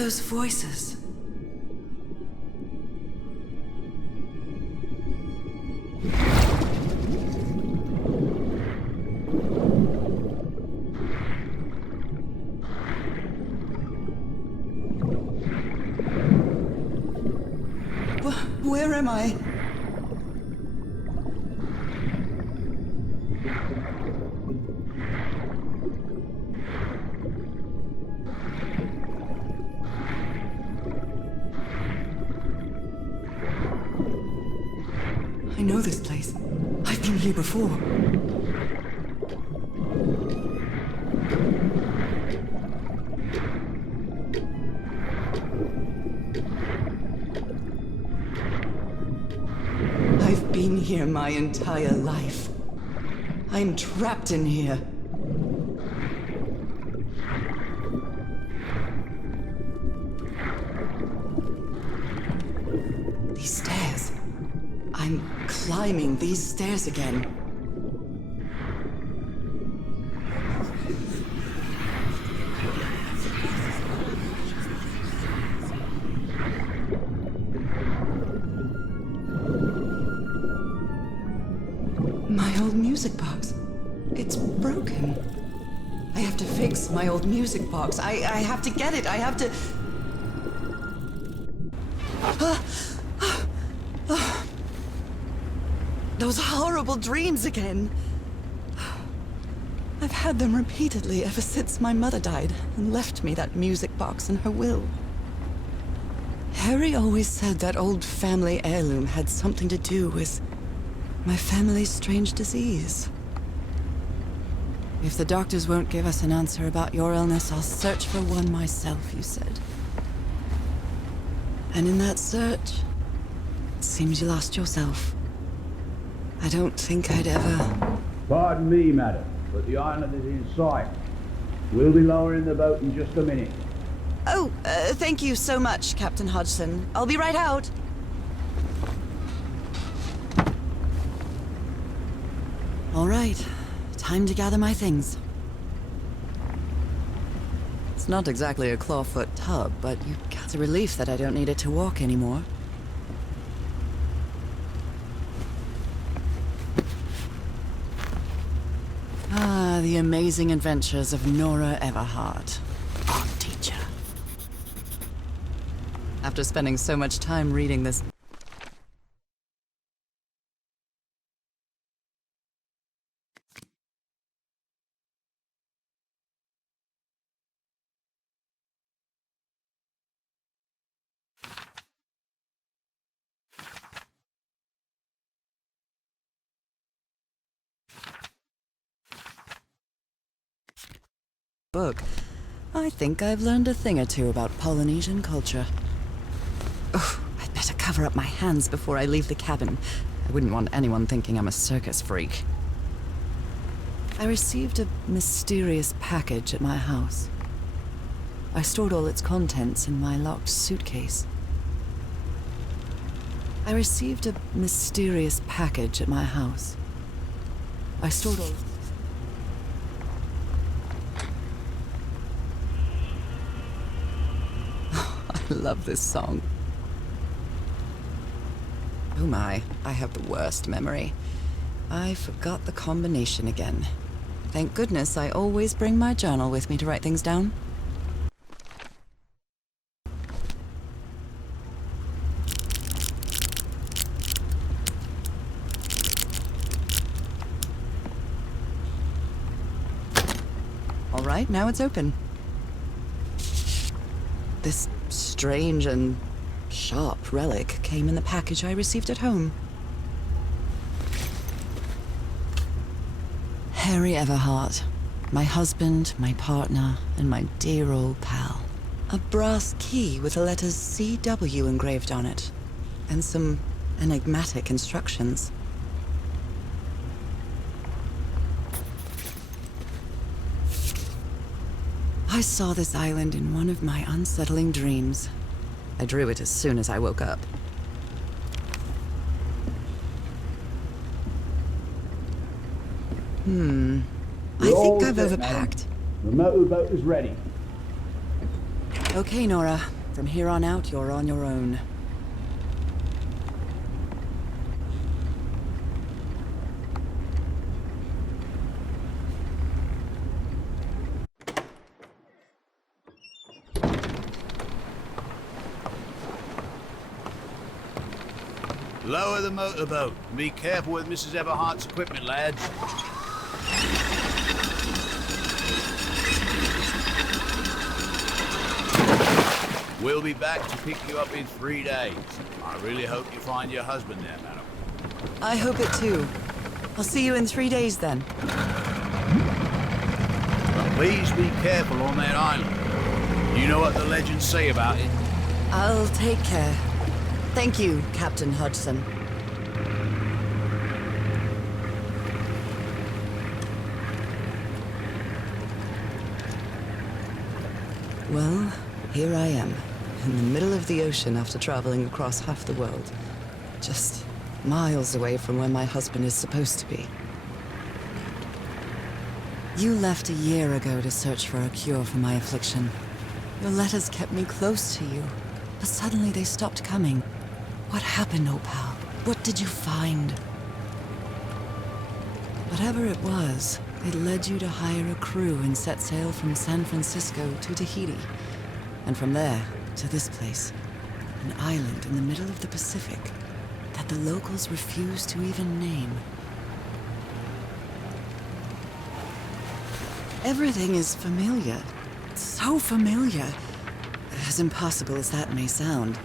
those voices? Where am I? I know this place. I've been here before. I've been here my entire life. I'm trapped in here. These stairs. I'm climbing these stairs again. My old music box. It's broken. I have to fix my old music box. I have to get it. I have to... Those horrible dreams again. I've had them repeatedly ever since my mother died and left me that music box in her will. Harry always said that old family heirloom had something to do with my family's strange disease. If the doctors won't give us an answer about your illness, I'll search for one myself, you said. And in that search, it seems you lost yourself. I don't think I'd ever... Pardon me, madam, but the island is in sight. We'll be lowering the boat in just a minute. Oh, thank you so much, Captain Hodgson. I'll be right out. All right, time to gather my things. It's not exactly a clawfoot tub, but you get a relief that I don't need it to walk anymore. Ah, the amazing adventures of Norah Everhart, art teacher. After spending so much time reading this book, I think I've learned a thing or two about Polynesian culture. Oh, I'd better cover up my hands before I leave the cabin. I wouldn't want anyone thinking I'm a circus freak. I received a mysterious package at my house. I stored all its contents in my locked suitcase. I received a mysterious package at my house. I stored all... I love this song. Oh my, I have the worst memory. I forgot the combination again. Thank goodness I always bring my journal with me to write things down. All right, now it's open. This strange and sharp relic came in the package I received at home. Harry Everhart, my husband, my partner, and my dear old pal. A brass key with the letters CW engraved on it, and some enigmatic instructions. I saw this island in one of my unsettling dreams. I drew it as soon as I woke up. I think I've overpacked. The motorboat is ready. Okay, Norah. From here on out, you're on your own. Lower the motorboat. Be careful with Mrs. Everhart's equipment, lads. We'll be back to pick you up in 3 days. I really hope you find your husband there, madam. I hope it too. I'll see you in 3 days then. But please be careful on that island. You know what the legends say about it. I'll take care. Thank you, Captain Hodgson. Well, here I am, in the middle of the ocean after traveling across half the world. Just miles away from where my husband is supposed to be. You left a year ago to search for a cure for my affliction. Your letters kept me close to you, but suddenly they stopped coming. What happened, Opal? What did you find? Whatever it was, it led you to hire a crew and set sail from San Francisco to Tahiti. And from there, to this place. An island in the middle of the Pacific that the locals refuse to even name. Everything is familiar. So familiar. As impossible as that may sound.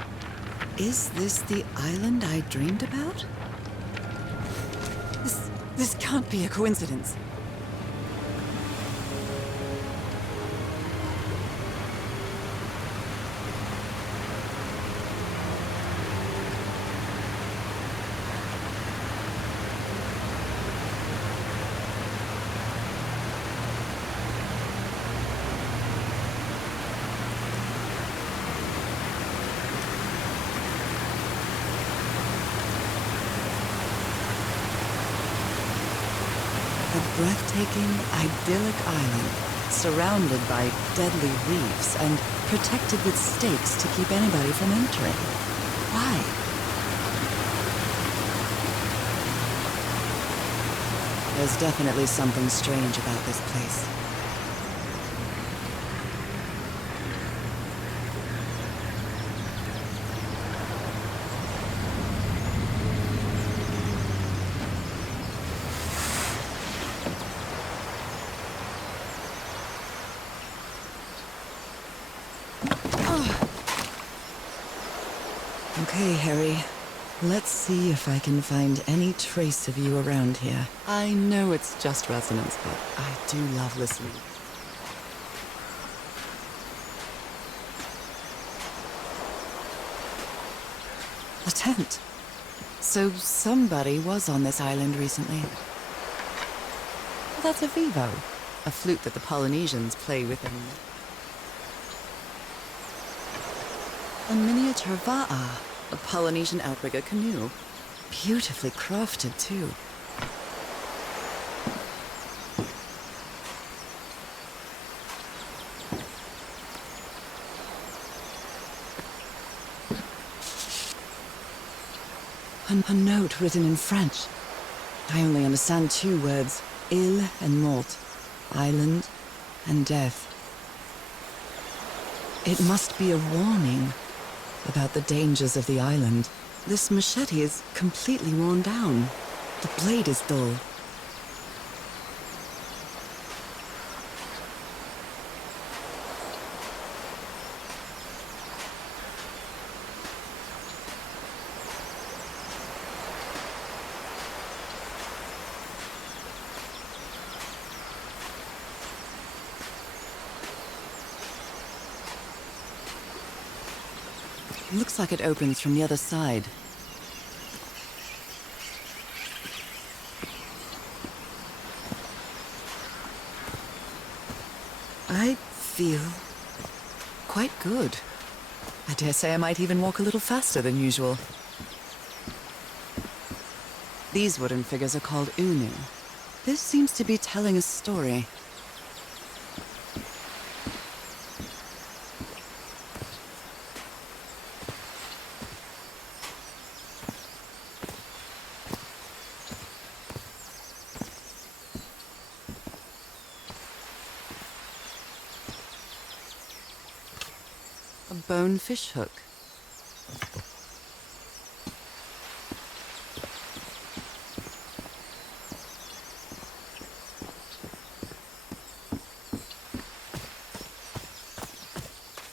Is this the island I dreamed about? This can't be a coincidence. A breathtaking, idyllic island, surrounded by deadly reefs and protected with stakes to keep anybody from entering. Why? There's definitely something strange about this place. Okay, Harry. Let's see if I can find any trace of you around here. I know it's just resonance, but I do love listening. A tent. So somebody was on this island recently. That's a vivo, a flute that the Polynesians play with. A miniature va'a, a Polynesian outrigger canoe. Beautifully crafted, too. A note written in French. I only understand 2 words, île and mort, island and death. It must be a warning about the dangers of the island. This machete is completely worn down. The blade is dull. Looks like it opens from the other side. I feel quite good. I dare say I might even walk a little faster than usual. These wooden figures are called unu. This seems to be telling a story. bone fish hook.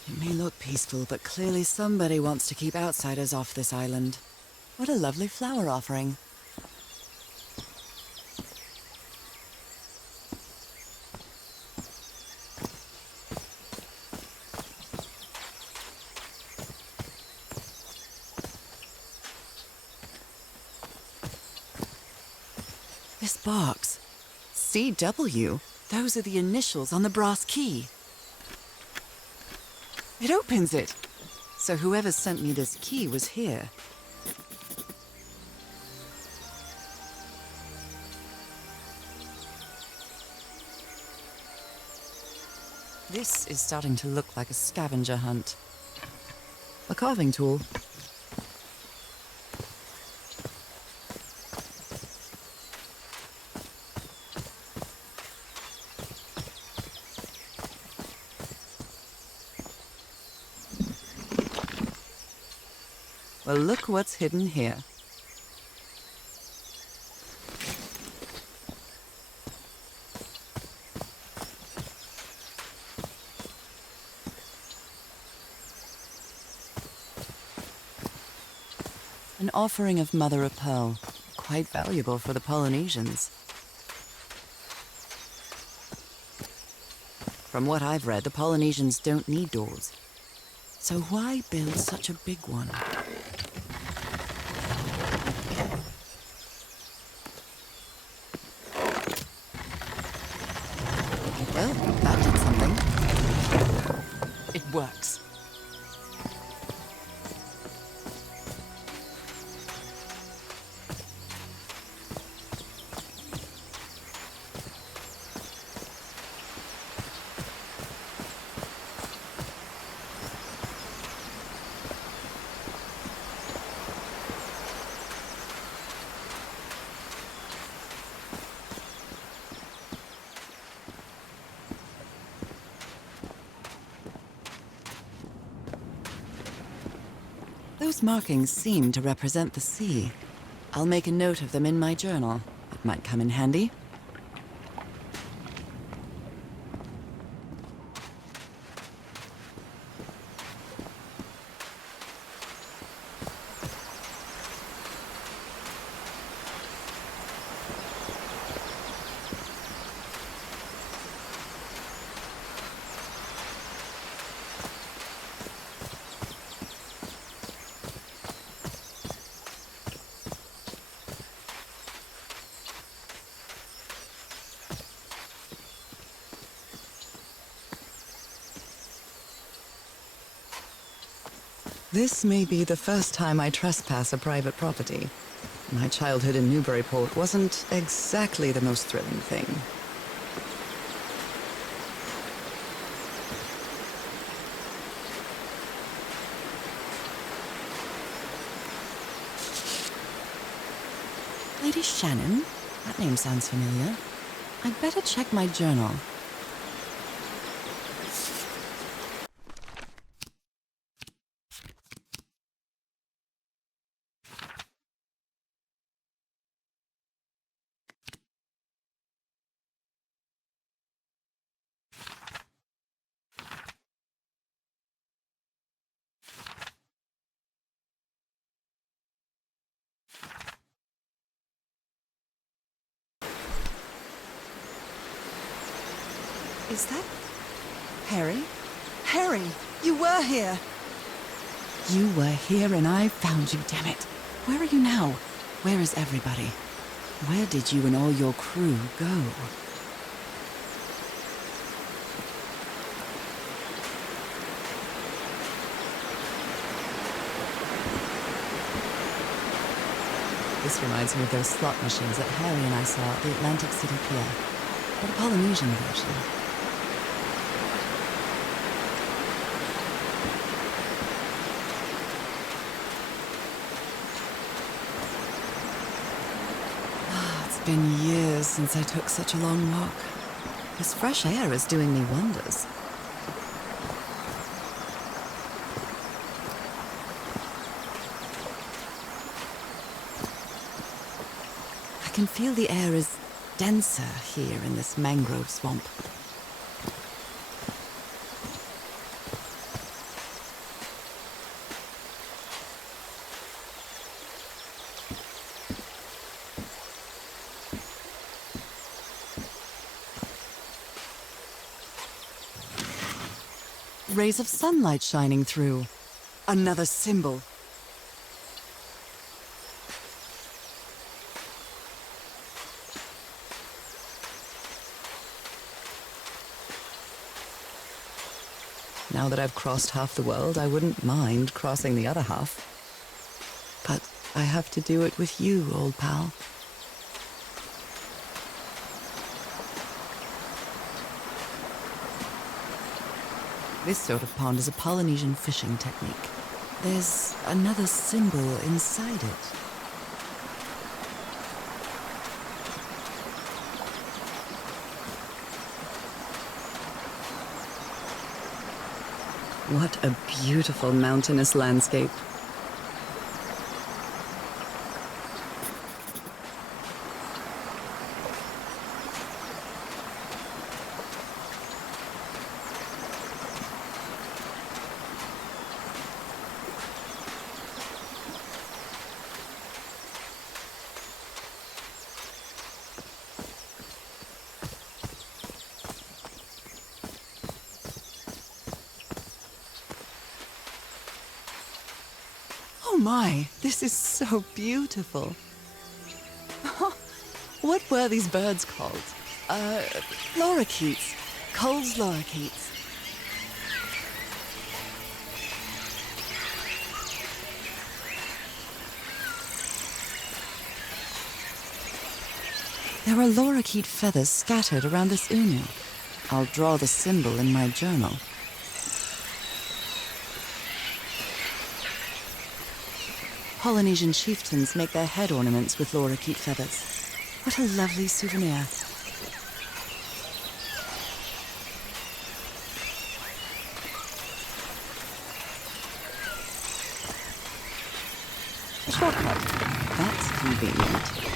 It may look peaceful, but clearly somebody wants to keep outsiders off this island. What a lovely flower offering. This box. CW. Those are the initials on the brass key. It opens it. So whoever sent me this key was here. This is starting to look like a scavenger hunt. A carving tool. Well, look what's hidden here. An offering of mother of pearl, quite valuable for the Polynesians. From what I've read, the Polynesians don't need doors. So why build such a big one? Well, that did something. It works. Those markings seem to represent the sea. I'll make a note of them in my journal. It might come in handy. This may be the first time I trespass a private property. My childhood in Newburyport wasn't exactly the most thrilling thing. Lady Shannon? That name sounds familiar. I'd better check my journal. Is that Harry? Harry, you were here! You were here and I found you, damn it. Where are you now? Where is everybody? Where did you and all your crew go? This reminds me of those slot machines that Harry and I saw at the Atlantic City Pier. Or the Polynesian version. It's been years since I took such a long walk. This fresh air is doing me wonders. can feel the air is denser here in this mangrove swamp. Rays of sunlight shining through. Another symbol. Now that I've crossed half the world, I wouldn't mind crossing the other half. But I have to do it with you, old pal. This sort of pond is a Polynesian fishing technique. There's another symbol inside it. What a beautiful mountainous landscape. Oh my, this is so beautiful. What were these birds called? Lorikeets. Cole's lorikeets. There are lorikeet feathers scattered around this unu. I'll draw the symbol in my journal. Polynesian chieftains make their head ornaments with lorikeet feathers. What a lovely souvenir. A shortcut. That's convenient.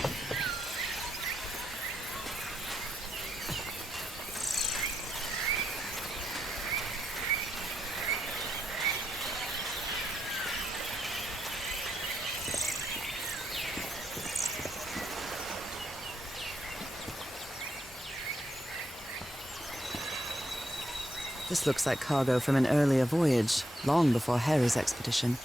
This looks like cargo from an earlier voyage, long before Harry's expedition.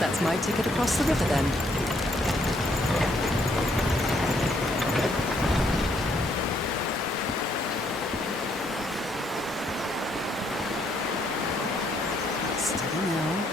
That's my ticket across the river then. Steady now.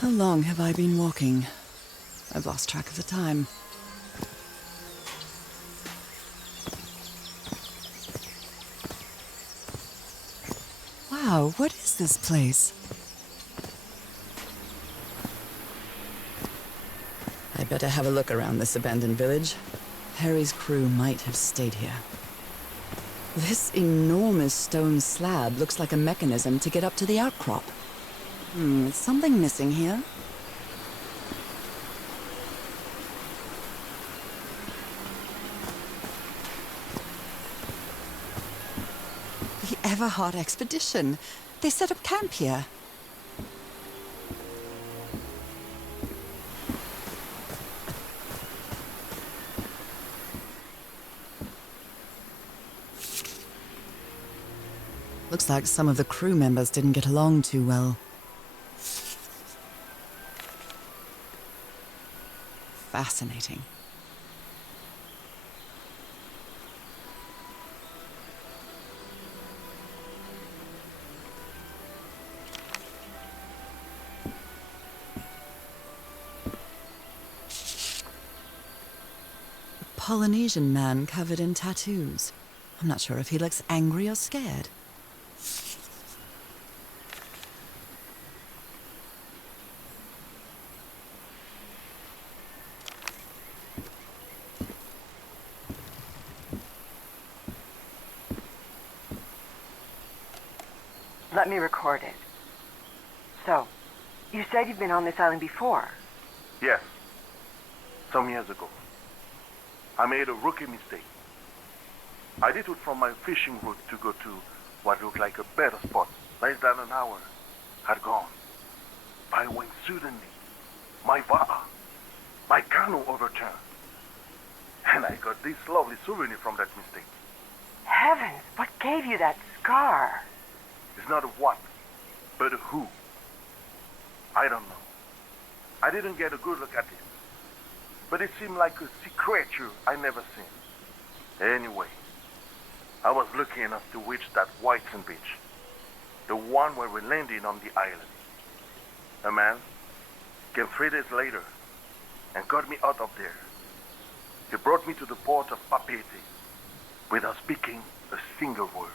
How long have I been walking? I've lost track of the time. Wow, what is this place? I better have a look around this abandoned village. Harry's crew might have stayed here. This enormous stone slab looks like a mechanism to get up to the outcrop. Is something missing here? The Everhard expedition. They set up camp here. Looks like some of the crew members didn't get along too well. Fascinating. A Polynesian man covered in tattoos. I'm not sure if he looks angry or scared. Let me record it. So, you said you've been on this island before. Yes. Some years ago. I made a rookie mistake. I detoured from my fishing route to go to what looked like a better spot. Less than an hour had gone. By when suddenly, my canoe overturned. And I got this lovely souvenir from that mistake. Heavens, what gave you that scar? It's not a what, but a who. I don't know. I didn't get a good look at it. But it seemed like a sea creature I never seen. Anyway, I was lucky enough to reach that white sand beach. The one where we landed on the island. A man came 3 days later and got me out of there. He brought me to the port of Papeete without speaking a single word.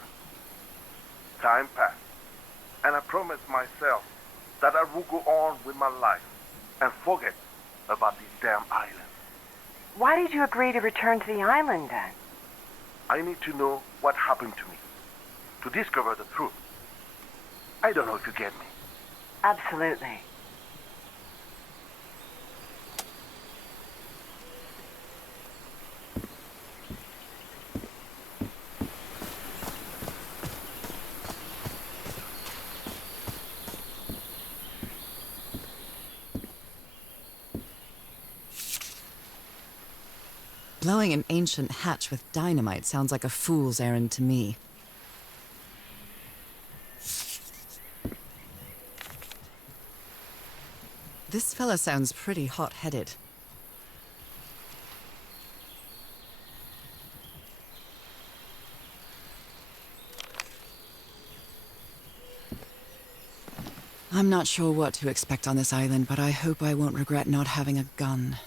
Time passed, and I promised myself that I would go on with my life and forget about this damn island. Why did you agree to return to the island then? I need to know what happened to me, to discover the truth. I don't know if you get me. Absolutely. Blowing an ancient hatch with dynamite sounds like a fool's errand to me. This fella sounds pretty hot-headed. I'm not sure what to expect on this island, but I hope I won't regret not having a gun.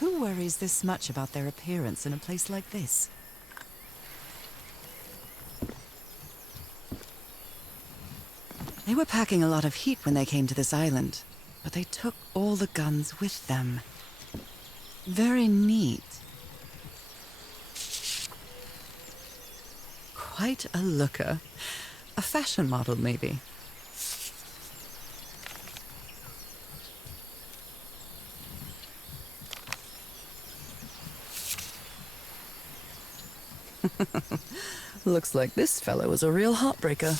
Who worries worries this much about their appearance in a place like this. They were packing a lot of heat when they came to this island, but they took all the guns with them. Very neat. Quite a looker. A fashion model, maybe. Looks like this fellow was a real heartbreaker.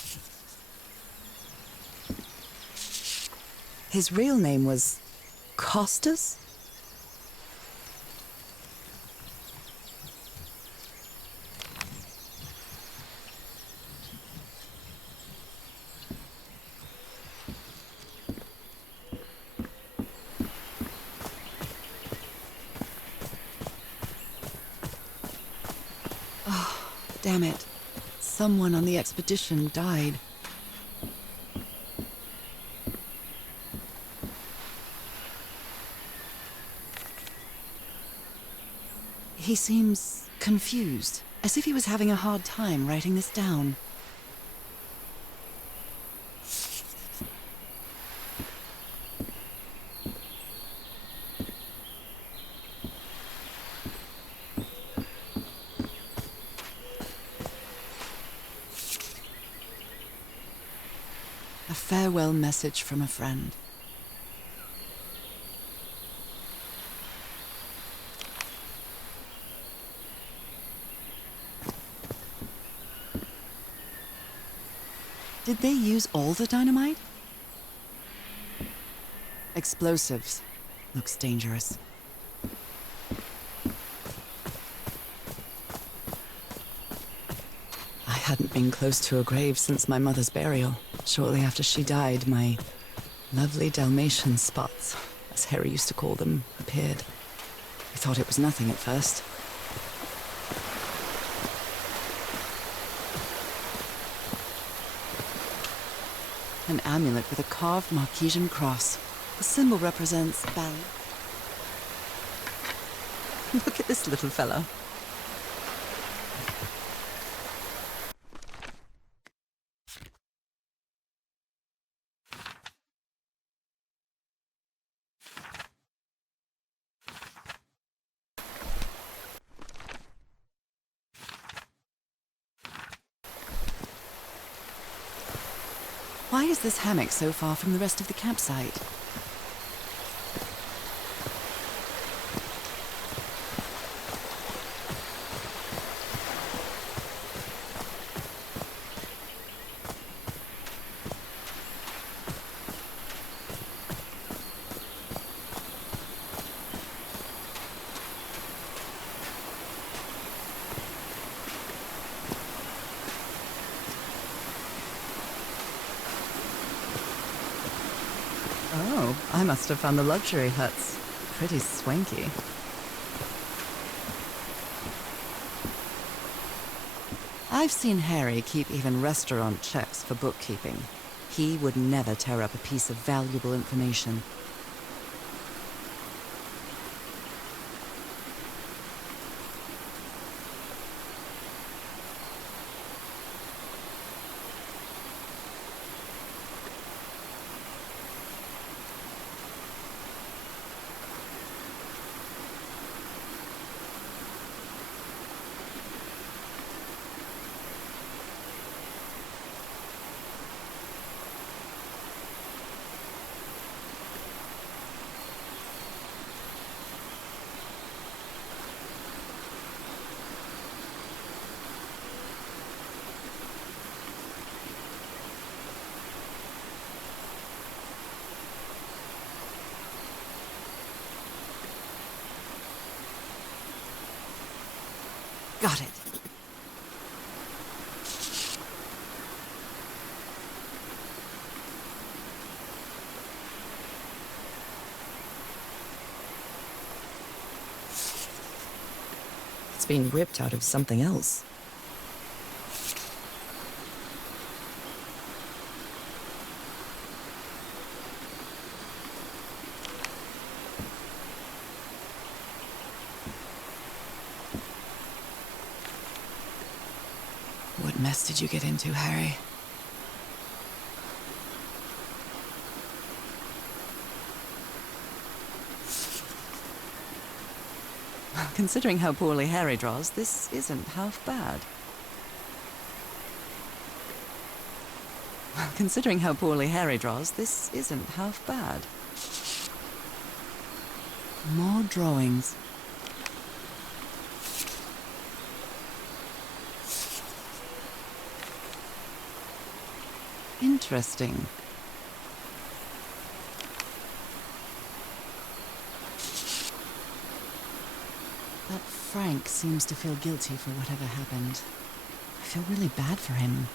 His real name was Costas? Oh, damn it. Someone on the expedition died. He seems confused, as if he was having a hard time writing this down. A farewell message from a friend. Did they use all the dynamite? Explosives. Looks dangerous. I hadn't been close to a grave since my mother's burial. Shortly after she died, my lovely Dalmatian spots, as Harry used to call them, appeared. I thought it was nothing at first. An amulet with a carved Marquesian cross. The symbol represents balance. Look at this little fellow. Why is this hammock so far from the rest of the campsite? Oh, I must have found the luxury huts. Pretty swanky. I've seen Harry keep even restaurant checks for bookkeeping. He would never tear up a piece of valuable information. Got it. It's been ripped out of something else. What mess did you get into, Harry? Well, considering how poorly Harry draws, this isn't half bad. Well, considering how poorly Harry draws, this isn't half bad. More drawings. Interesting. That Frank seems to feel guilty for whatever happened. I feel really bad for him.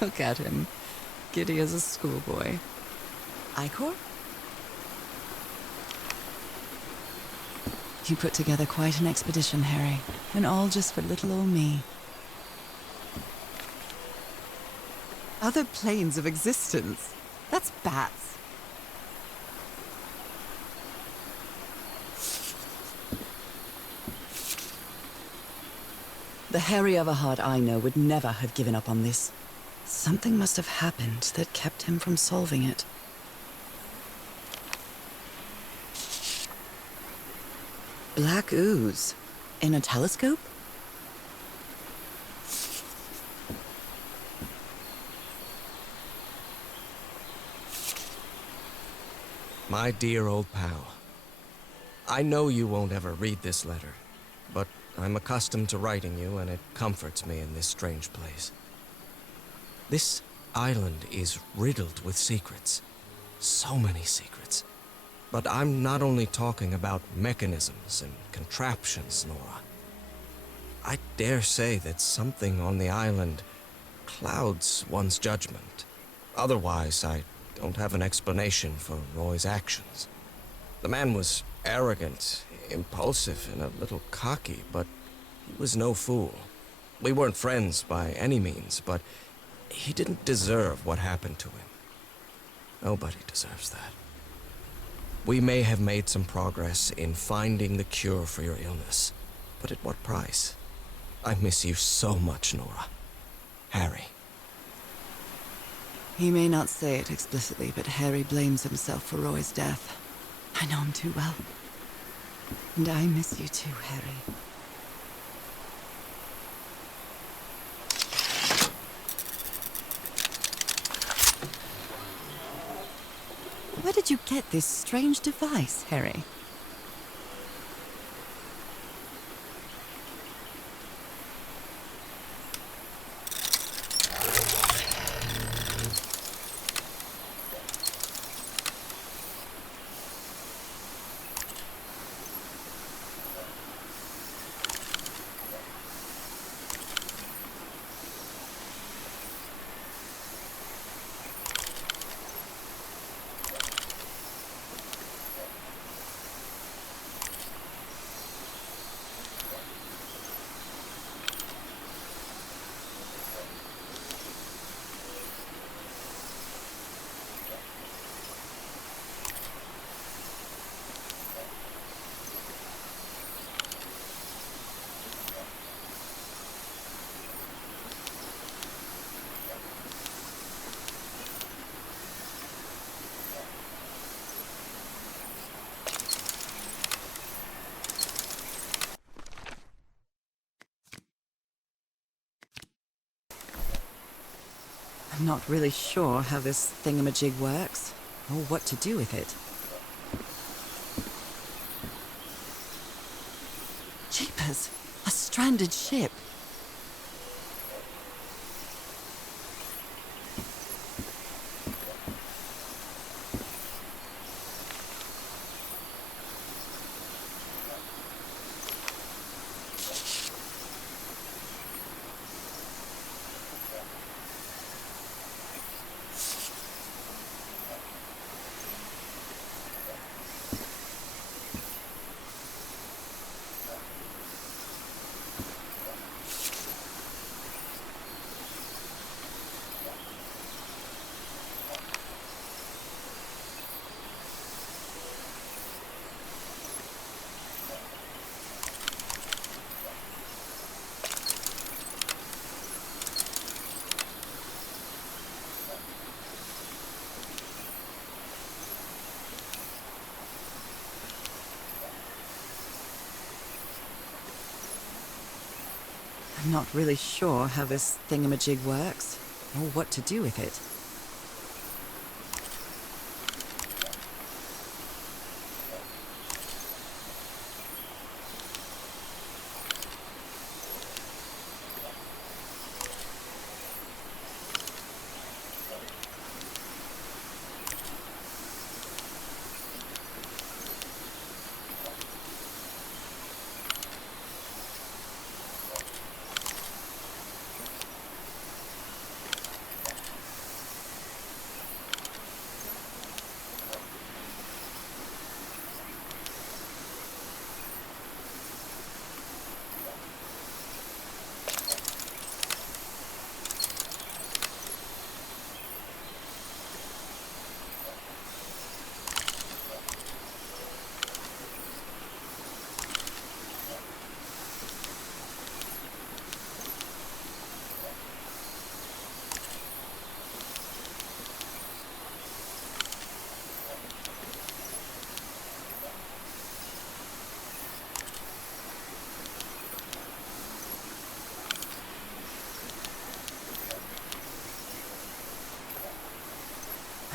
Look at him. Giddy as a schoolboy. Icor? You put together quite an expedition, Harry. And all just for little old me. Other planes of existence? That's bats. The Harry Everhard I know would never have given up on this. Something must have happened that kept him from solving it. Black ooze. In a telescope? My dear old pal, I know you won't ever read this letter, but I'm accustomed to writing you, and it comforts me in this strange place. This island is riddled with secrets. So many secrets. But I'm not only talking about mechanisms and contraptions, Norah. I dare say that something on the island clouds one's judgment. Otherwise, I don't have an explanation for Roy's actions. The man was arrogant, impulsive, and a little cocky, but he was no fool. We weren't friends by any means, but he didn't deserve what happened to him. Nobody deserves that. We may have made some progress in finding the cure for your illness, but at what price? I miss you so much, Norah. Harry. He may not say it explicitly, but Harry blames himself for Roy's death. I know him too well. And I miss you too, Harry. Where did you get this strange device, Harry? I'm not really sure how this thingamajig works, or what to do with it. Jeepers! A stranded ship! I'm not really sure how this thingamajig works, or what to do with it.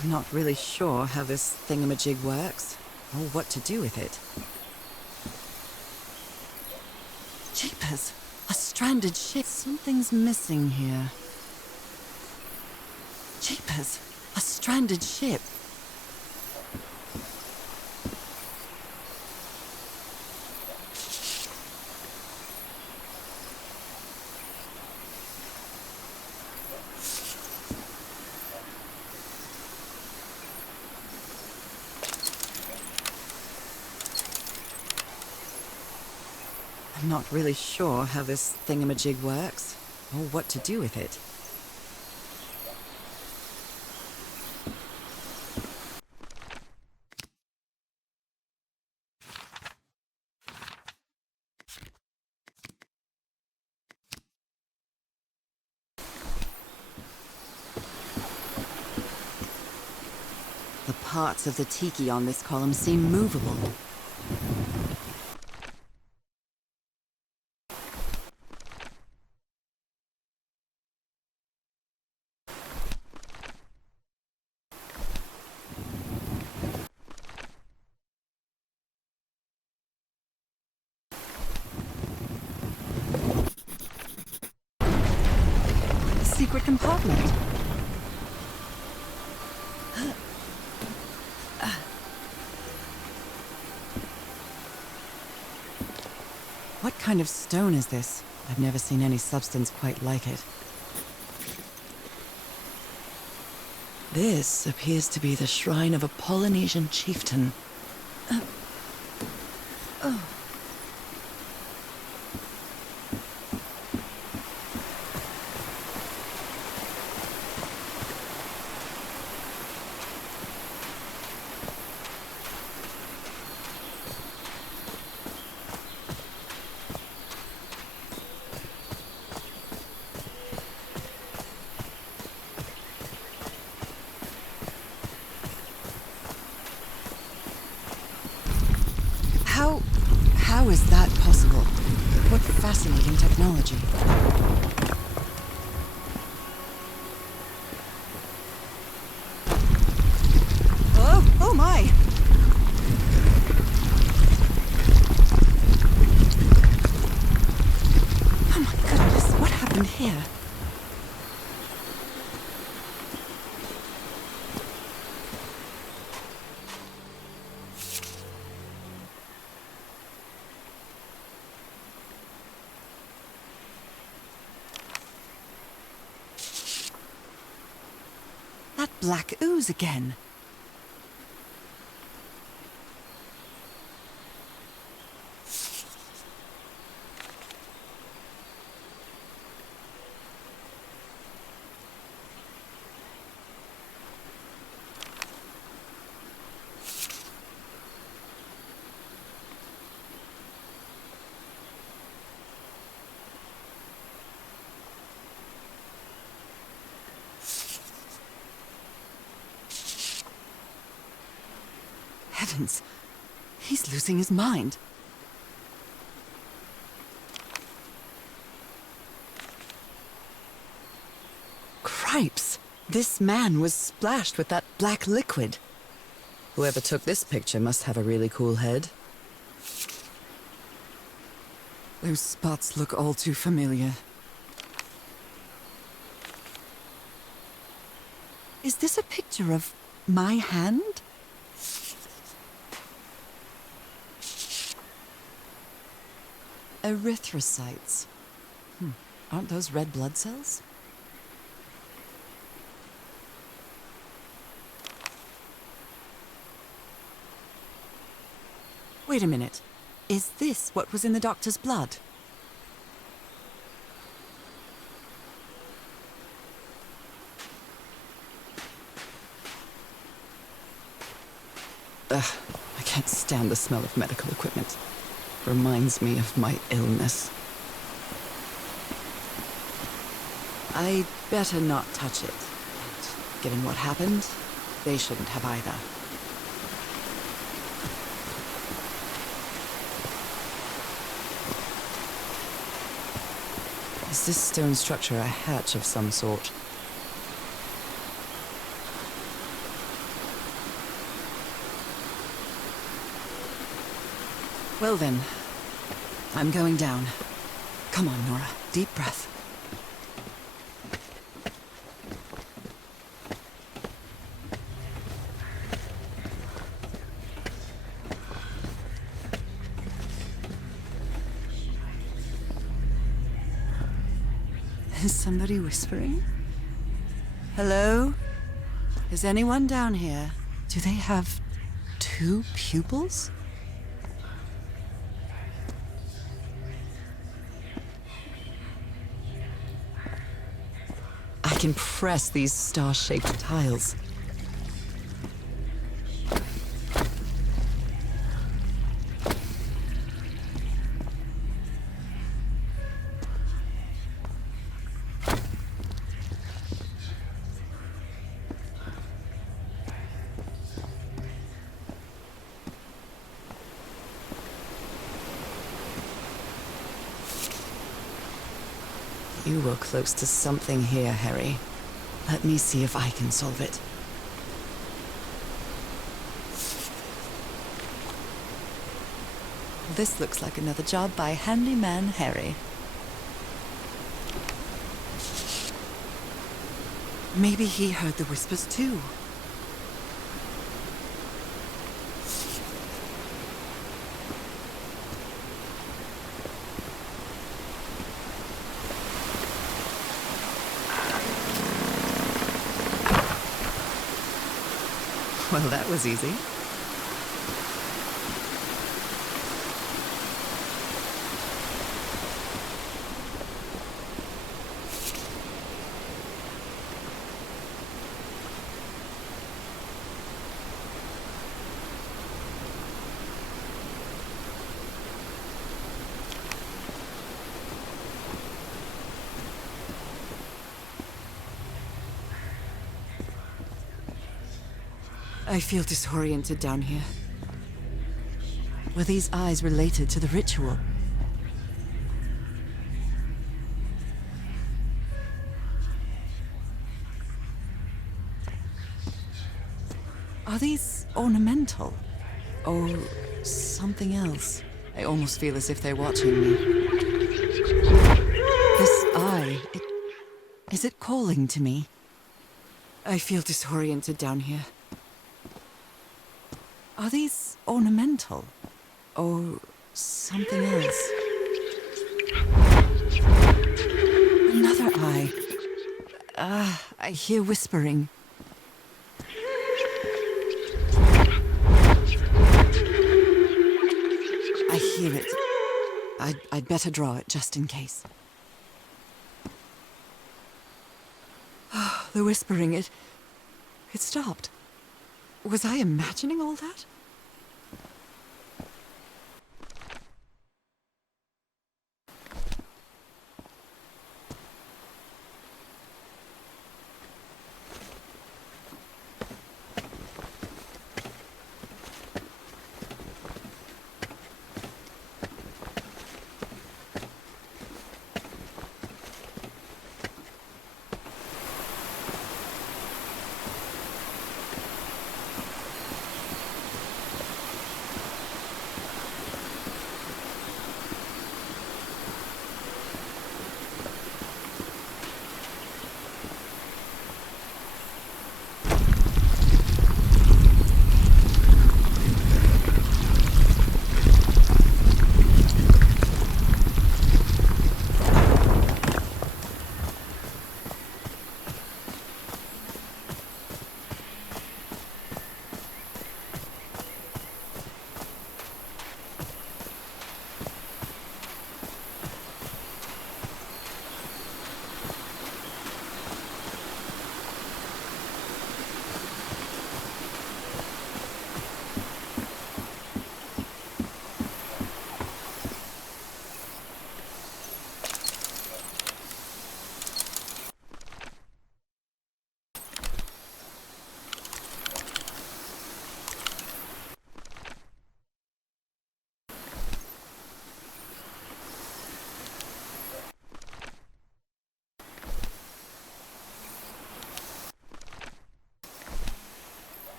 I'm not really sure how this thingamajig works, or what to do with it. Jeepers! A stranded ship. Something's missing here. Jeepers! A stranded ship. I'm not really sure how this thingamajig works, or what to do with it. The parts of the tiki on this column seem movable. Secret compartment. What kind of stone is this? I've never seen any substance quite like it. This appears to be the shrine of a Polynesian chieftain. How is that possible? What fascinating technology. Oh my! Oh my goodness, what happened here? That black ooze again. Heavens, he's losing his mind. Cripes! This man was splashed with that black liquid. Whoever took this picture must have a really cool head. Those spots look all too familiar. Is this a picture of my hand? Erythrocytes. Aren't those red blood cells? Wait a minute. Is this what was in the doctor's blood? Ugh, I can't stand the smell of medical equipment. Reminds me of my illness. I'd better not touch it. And given what happened, they shouldn't have either. Is this stone structure a hatch of some sort? Well then, I'm going down. Come on, Norah. Deep breath. Is somebody whispering? Hello? Is anyone down here? Do they have 2 pupils? I can press these star-shaped tiles. You were close to something here, Harry. Let me see if I can solve it. This looks like another job by Handyman Harry. Maybe he heard the whispers too. Well, that was easy. I feel disoriented down here. Were these eyes related to the ritual? Are these ornamental? Or something else? I almost feel as if they're watching me. This eye, is it calling to me? I feel disoriented down here. Are these ornamental? Or something else? Another eye. I hear whispering. I hear it. I'd better draw it just in case. The whispering, it stopped. Was I imagining all that?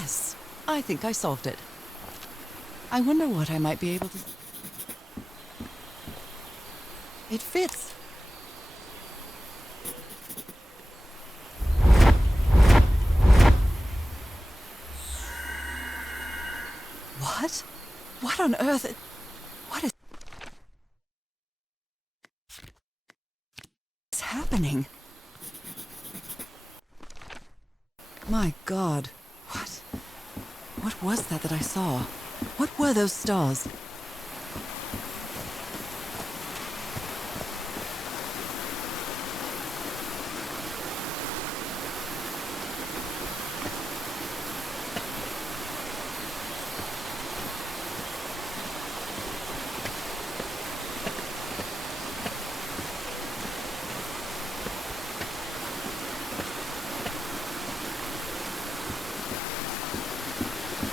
Yes, I think I solved it. I wonder what I might be able to... It fits. What? What on earth? What is happening? My God. What was that I saw? What were those stars?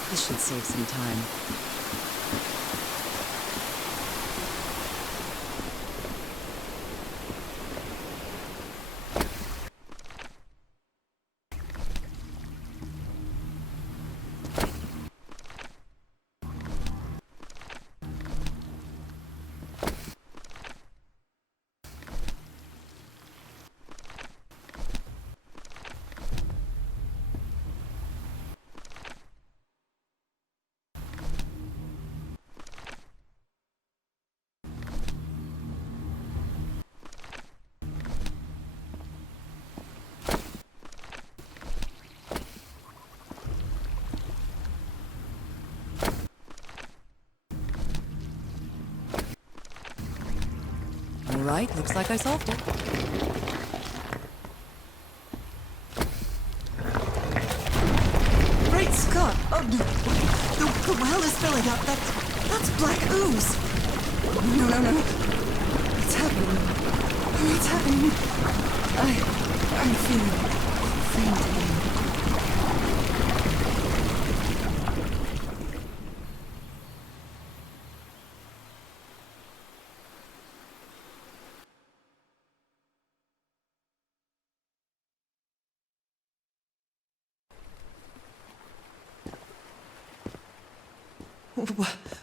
This should save some time. All right, looks like I solved it. Great Scott! Oh, the well is filling up. That's black ooze. No. What's happening? What's happening? I'm feeling faint again.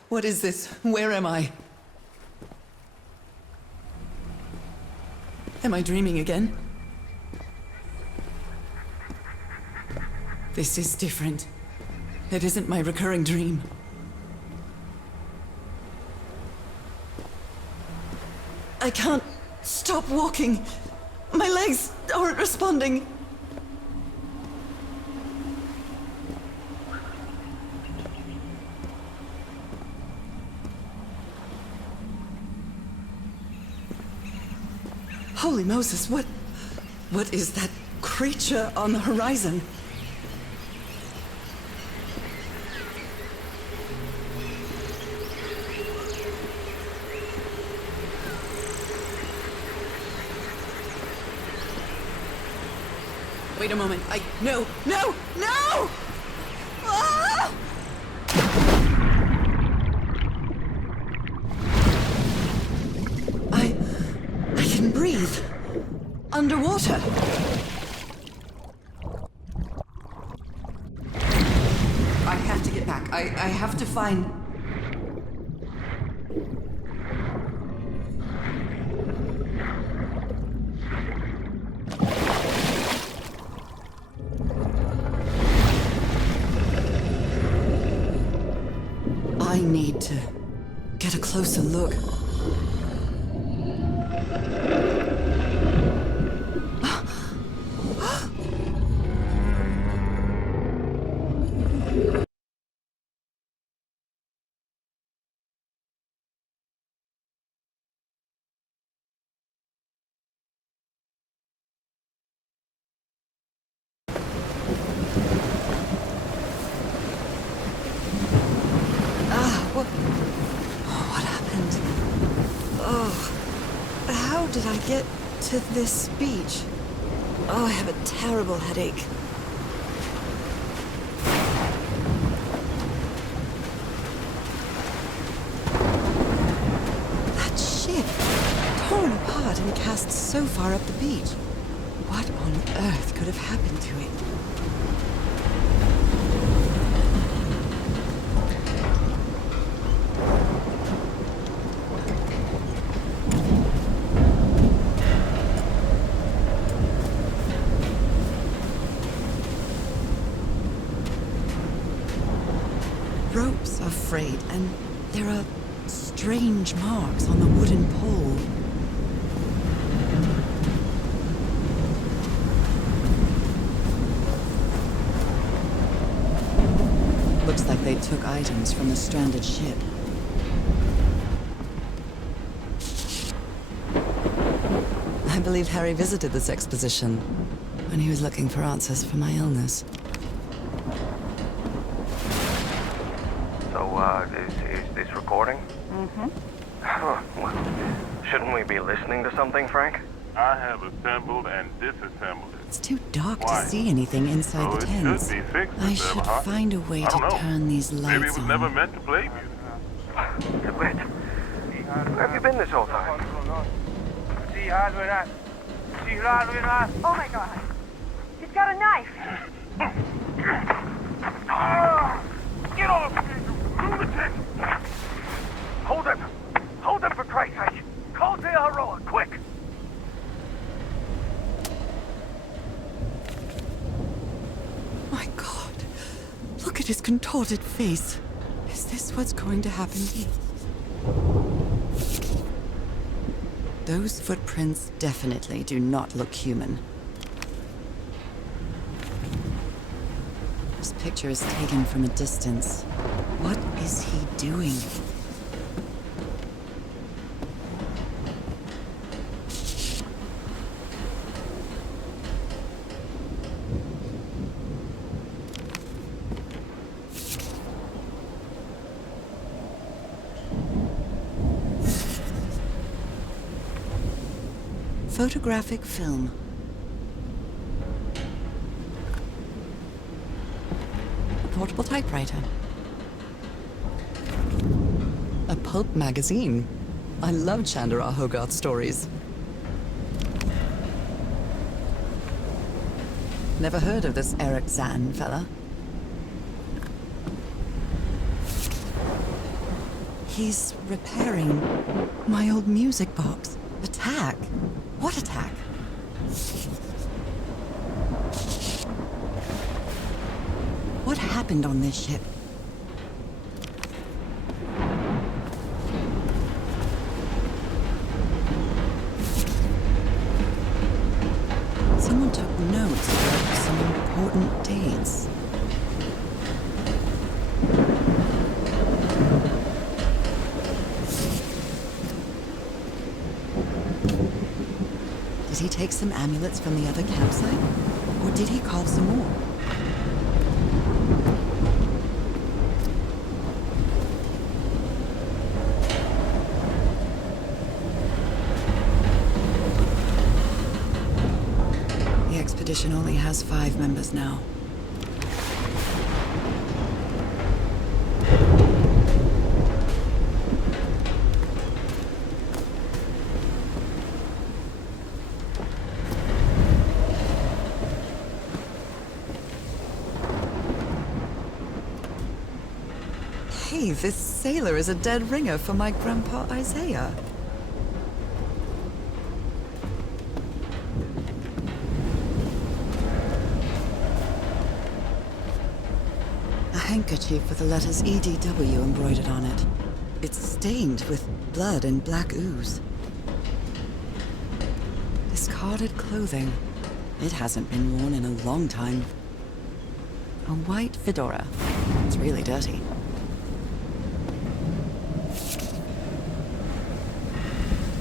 What is this? Where am I? Am I dreaming again? This is different. It isn't my recurring dream. I can't stop walking. My legs aren't responding. Holy Moses, what is that creature on the horizon? Wait a moment. No! Ah! I can breathe. Underwater. I have to get back. I have to find... I need to get a closer look. What happened? Oh, how did I get to this beach? Oh, I have a terrible headache. That ship, torn apart and cast so far up the beach. What on earth could have happened to it? afraid, and there are strange marks on the wooden pole. Looks like they took items from the stranded ship. I believe Harry visited this exposition when he was looking for answers for my illness. So, is this recording? Mm-hmm. Well, shouldn't we be listening to something, Frank? I have assembled and disassembled it. It's too dark Why? to see anything inside Oh, the it tents. should be fixed, I Mr. should Everhart. find a way I to don't know. turn these lights Maybe it was on. never meant to play music. Wait. Where have you been this whole time? Oh my god. He's got a knife. Get off me, you lunatic! Hold him! Hold him for Christ's sake! Call the Aroa, quick! My God. Look at his contorted face. Is this what's going to happen to me? Those footprints definitely do not look human. This picture is taken from a distance. What is he doing? Photographic film. A portable typewriter. A pulp magazine. I love Chandra Hogarth stories. Never heard of this Eric Zan fella. He's repairing my old music box. Attack? What attack? What happened on this ship? Someone took notes about some important dates. Did he take some amulets from the other campsite? Or did he carve some more? The expedition only has 5 members now. Hey, this sailor is a dead ringer for my grandpa Isaiah. A handkerchief with the letters EDW embroidered on it. It's stained with blood and black ooze. Discarded clothing. It hasn't been worn in a long time. A white fedora. It's really dirty.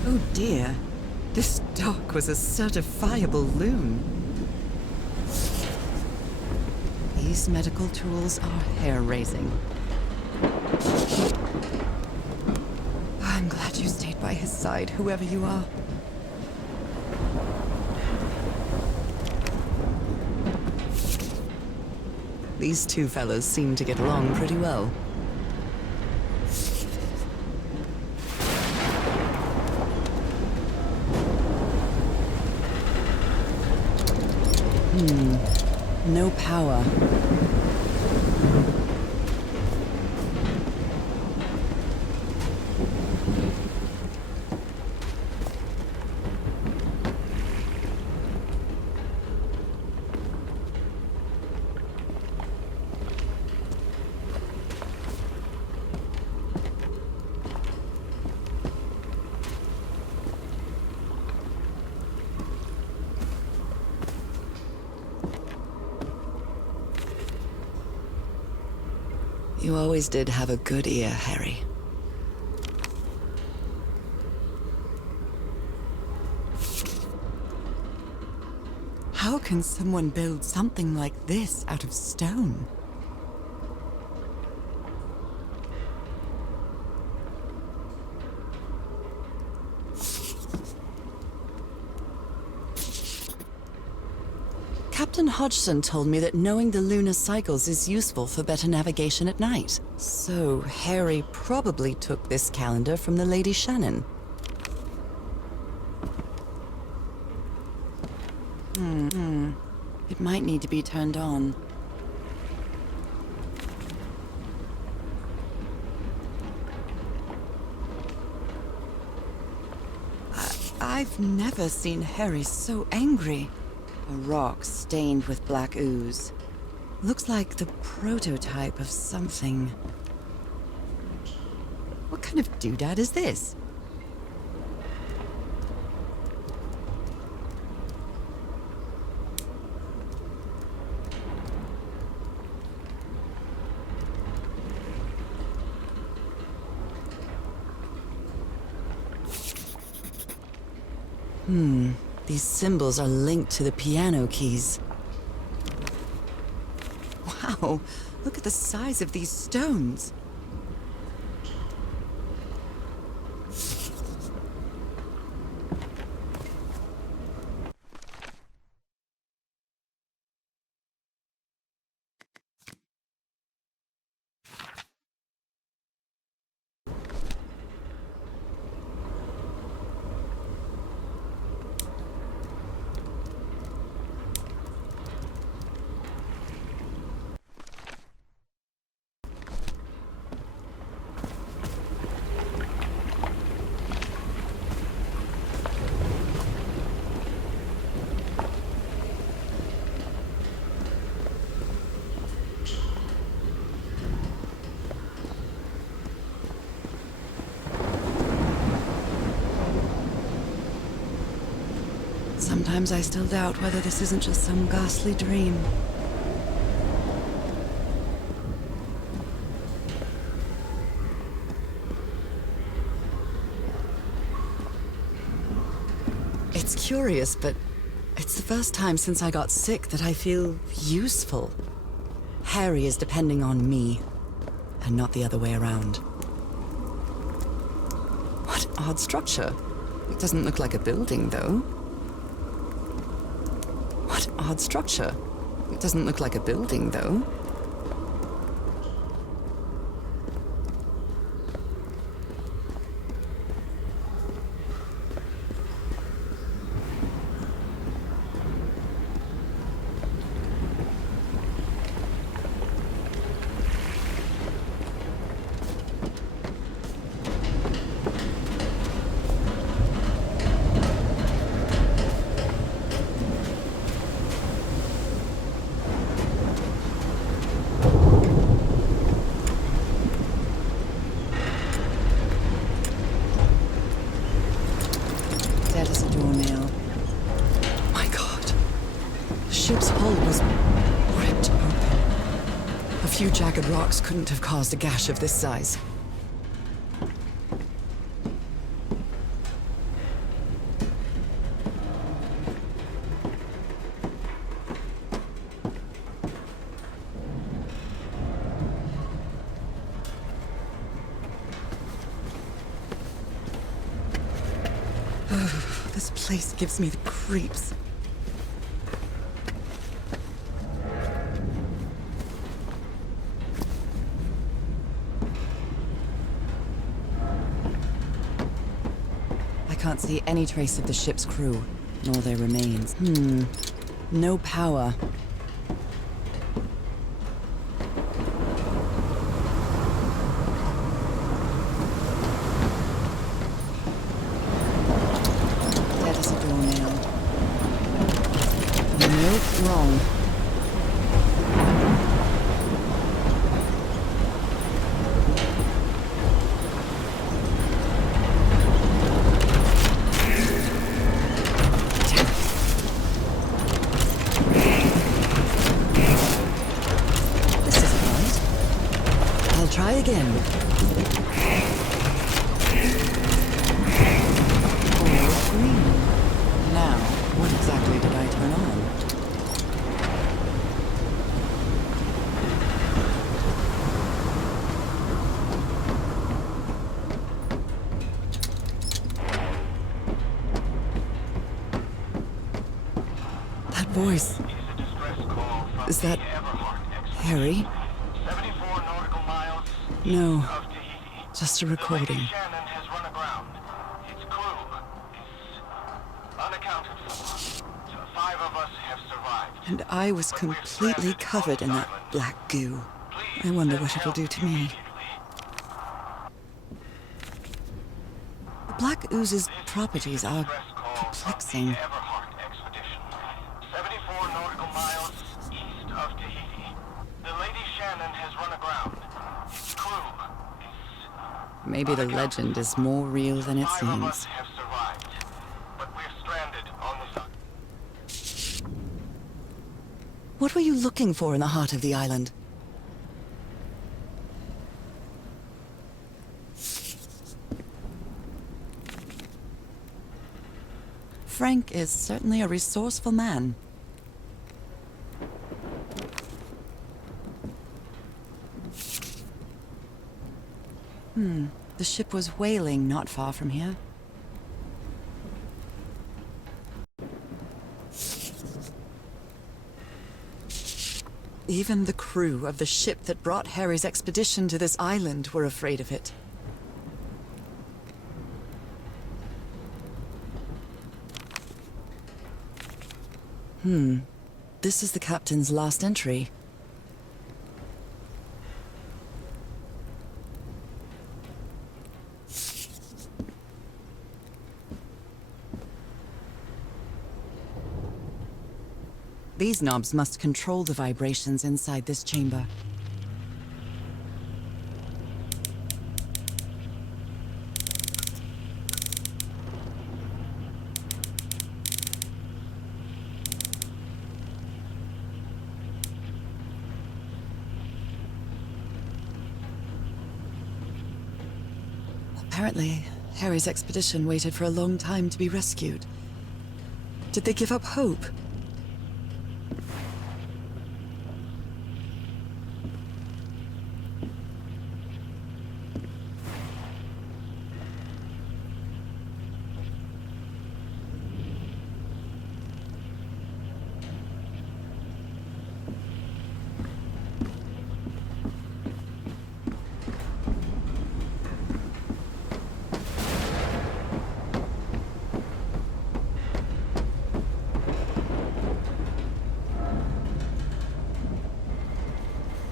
Oh dear. This doc was a certifiable loon. These medical tools are hair-raising. I'm glad you stayed by his side, whoever you are. These two fellas seem to get along pretty well. No power. You always did have a good ear, Harry. How can someone build something like this out of stone? Captain Hodgson told me that knowing the lunar cycles is useful for better navigation at night. So Harry probably took this calendar from the Lady Shannon. It might need to be turned on. I've never seen Harry so angry. A rock stained with black ooze. Looks like the prototype of something. What kind of doodad is this? These symbols are linked to the piano keys. Wow, look at the size of these stones. Sometimes I still doubt whether this isn't just some ghastly dream. It's curious, but it's the first time since I got sick that I feel useful. Harry is depending on me, and not the other way around. What odd structure. It doesn't look like a building, though. What odd structure. It doesn't look like a building, though. Dead as a doornail. My God. The ship's hull was ripped open. A few jagged rocks couldn't have caused a gash of this size. This place gives me the creeps. I can't see any trace of the ship's crew, nor their remains. No power. Dead as a doornail. Nope, wrong. begin. All green. Now, what exactly did I turn on? That voice. Is that Harry? No, just a recording. And I was completely covered in that black goo. I wonder what it'll do to me. The black ooze's properties are perplexing. Maybe the legend is more real than it seems. What were you looking for in the heart of the island? Frank is certainly a resourceful man. The ship was whaling not far from here. Even the crew of the ship that brought Harry's expedition to this island were afraid of it. This is the captain's last entry. These knobs must control the vibrations inside this chamber. Apparently, Harry's expedition waited for a long time to be rescued. Did they give up hope?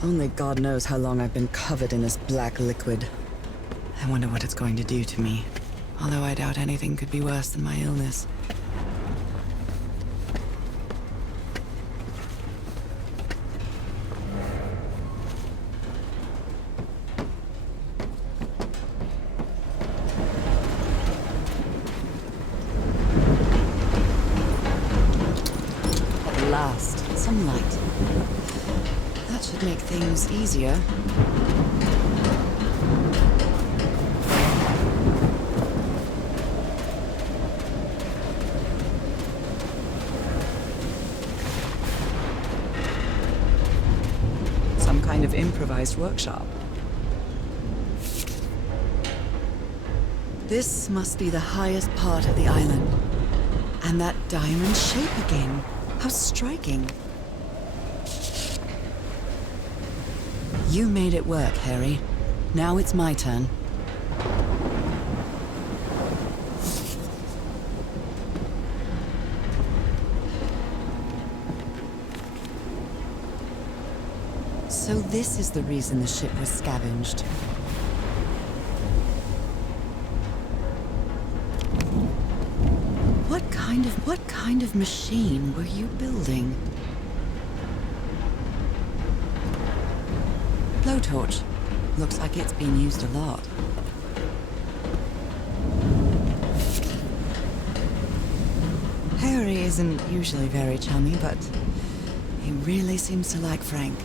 Only God knows how long I've been covered in this black liquid. I wonder what it's going to do to me. Although I doubt anything could be worse than my illness. At last, some light. That should make things easier. Some kind of improvised workshop. This must be the highest part of the island. And that diamond shape again. How striking. You made it work, Harry. Now it's my turn. So this is the reason the ship was scavenged. What kind of machine were you building? Blowtorch. Looks like it's been used a lot. Harry isn't usually very chummy, but he really seems to like Frank.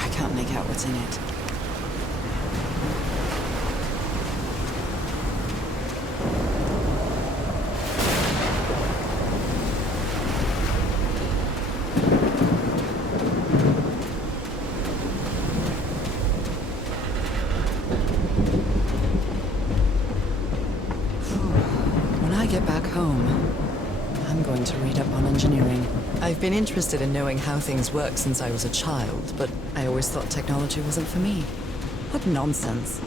I can't make out what's in it. When I get back home, I'm going to read up on engineering. I've been interested in knowing how things work since I was a child, but I always thought technology wasn't for me. What nonsense.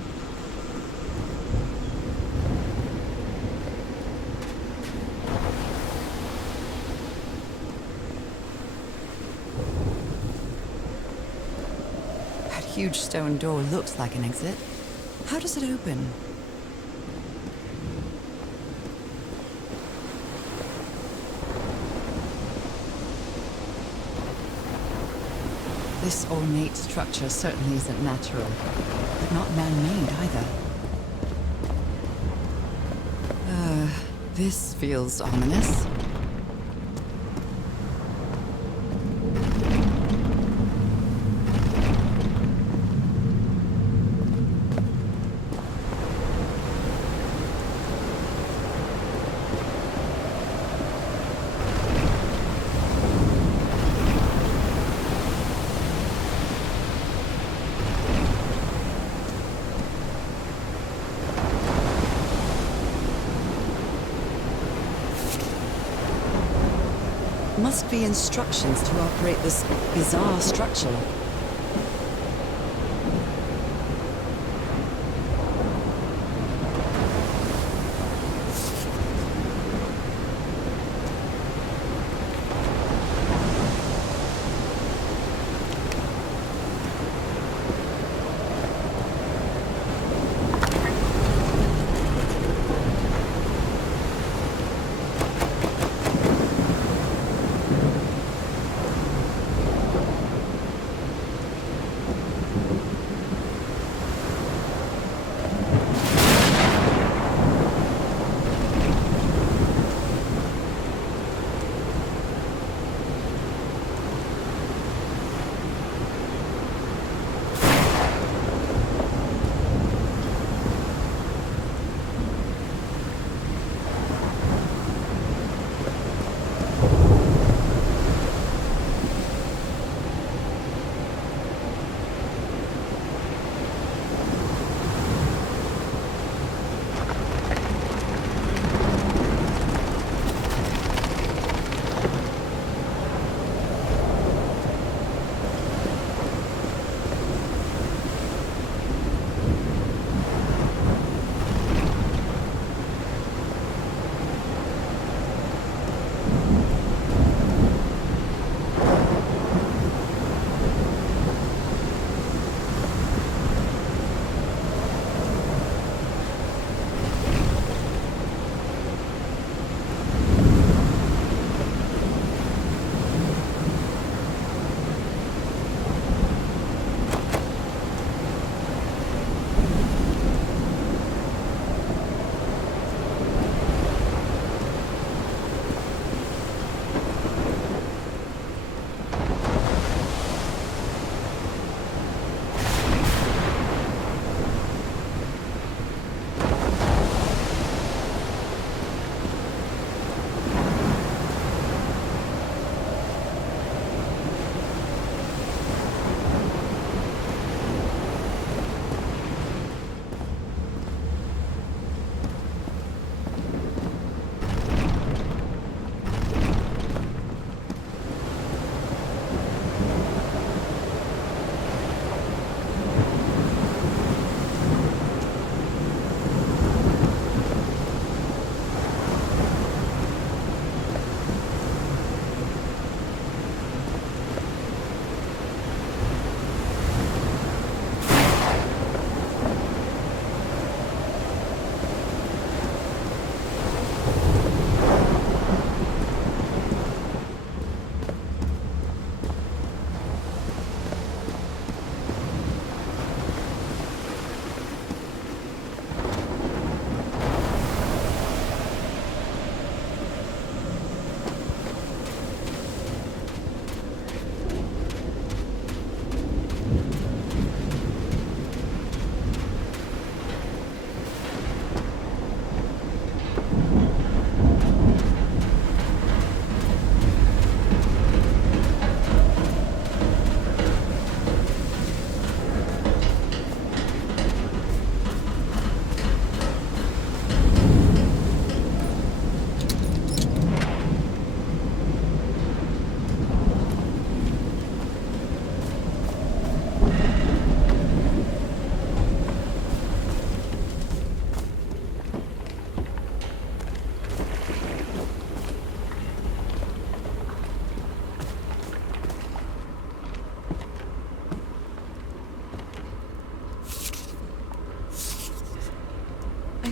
That huge stone door looks like an exit. How does it open? This ornate structure certainly isn't natural, but not man-made either. This feels ominous. Must be instructions to operate this bizarre structure.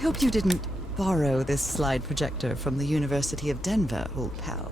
hope you didn't borrow this slide projector from the University of Denver, old pal.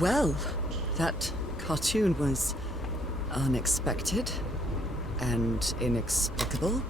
Well, that cartoon was unexpected and inexplicable.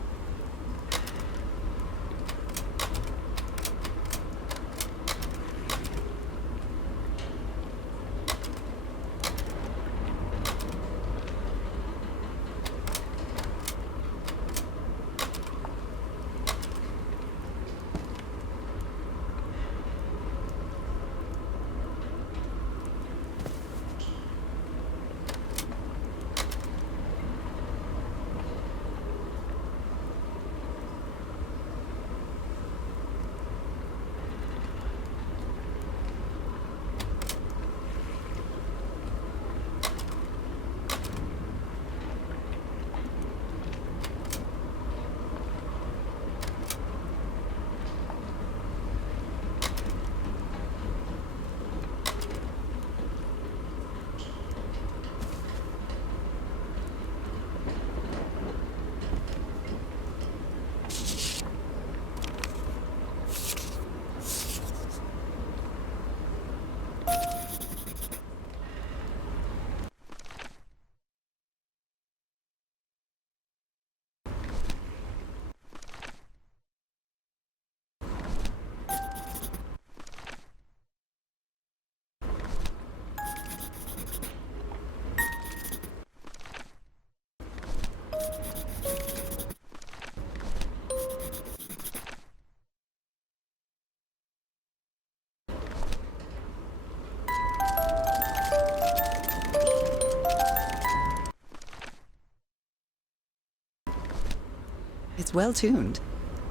It's well tuned.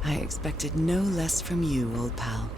I expected no less from you, old pal.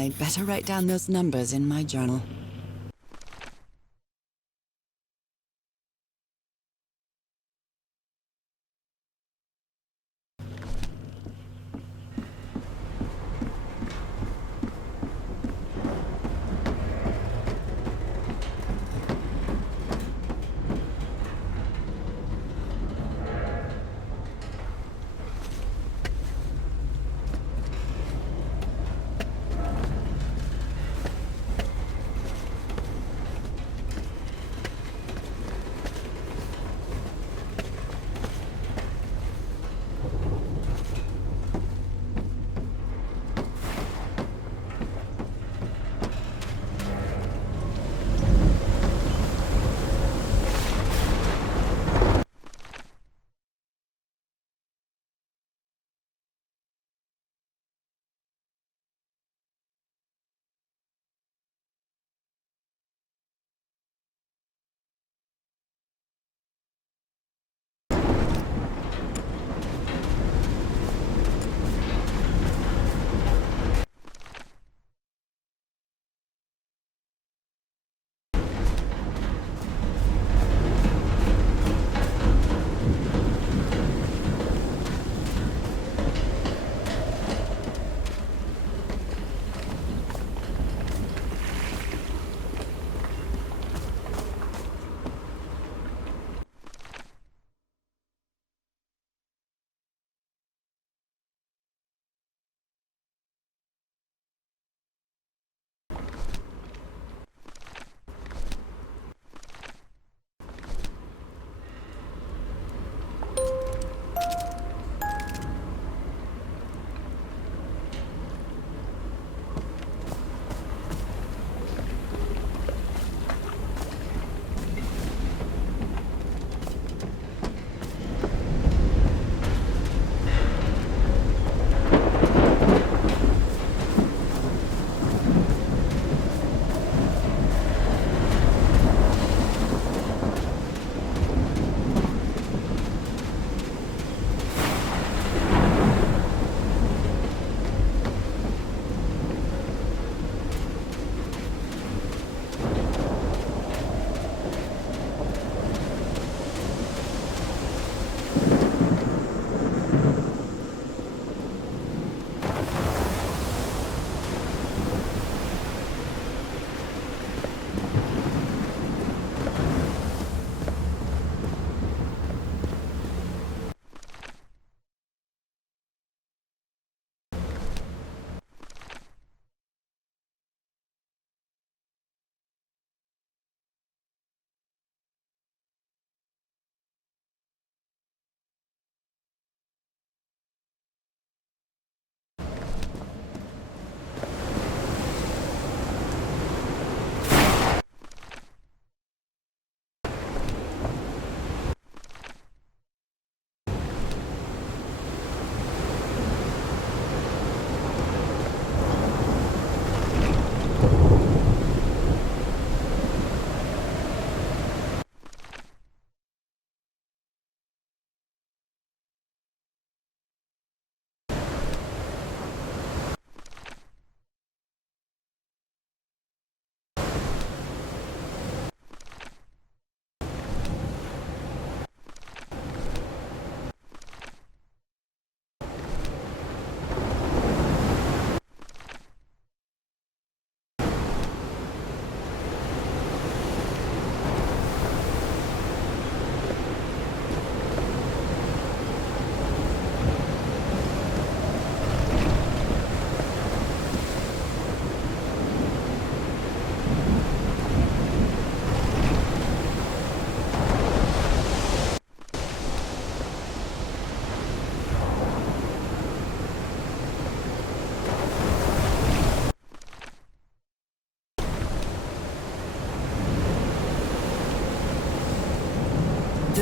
I'd better write down those numbers in my journal.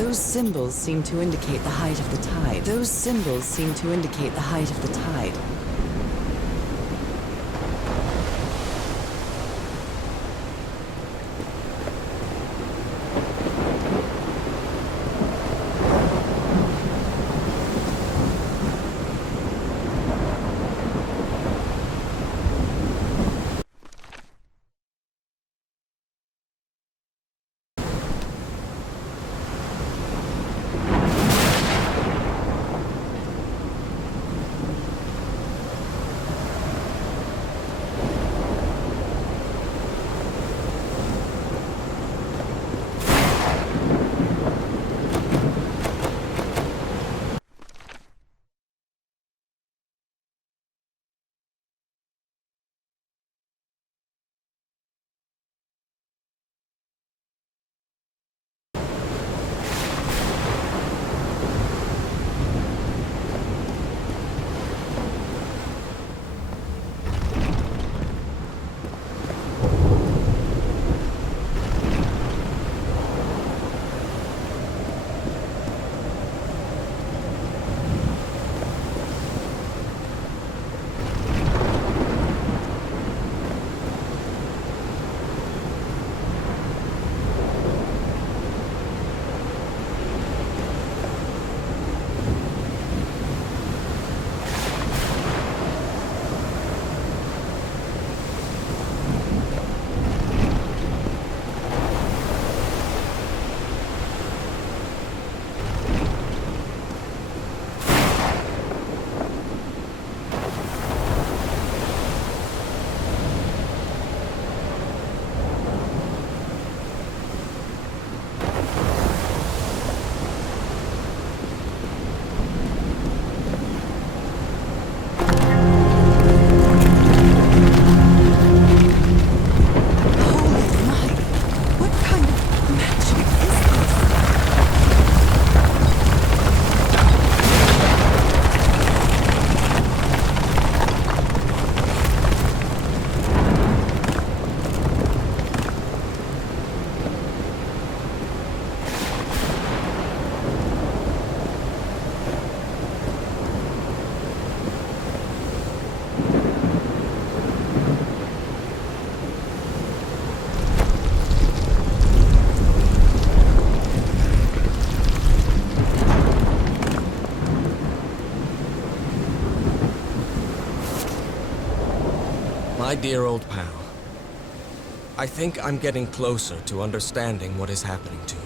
Those symbols seem to indicate the height of the tide. Those symbols seem to indicate the height of the tide. My dear old pal, I think I'm getting closer to understanding what is happening to you,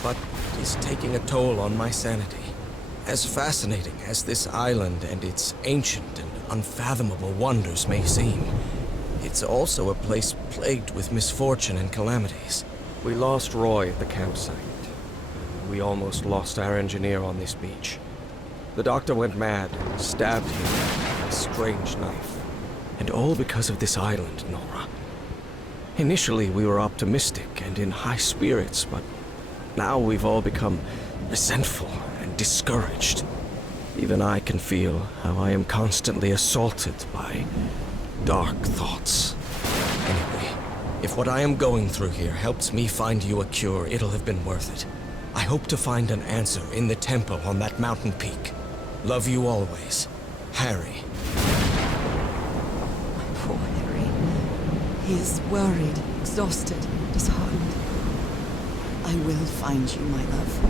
but it's taking a toll on my sanity. As fascinating as this island and its ancient and unfathomable wonders may seem, it's also a place plagued with misfortune and calamities. We lost Roy at the campsite. We almost lost our engineer on this beach. The doctor went mad and stabbed him with a strange knife. And all because of this island, Norah. Initially, we were optimistic and in high spirits, but now we've all become resentful and discouraged. Even I can feel how I am constantly assaulted by dark thoughts. Anyway, if what I am going through here helps me find you a cure, it'll have been worth it. I hope to find an answer in the temple on that mountain peak. Love you always, Harry. Poor Harry. He is worried, exhausted, disheartened. I will find you, my love.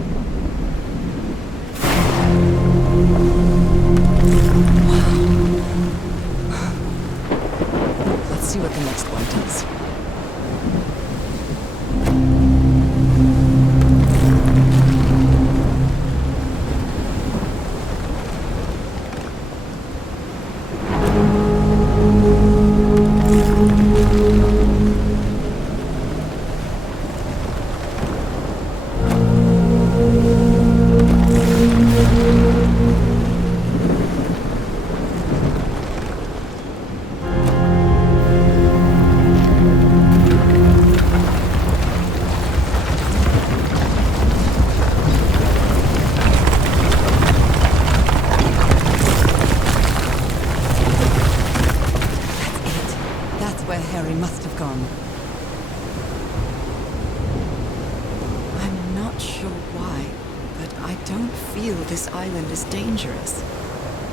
Wow. Let's see what the next one does. I'm not sure why. I don't feel this island is dangerous.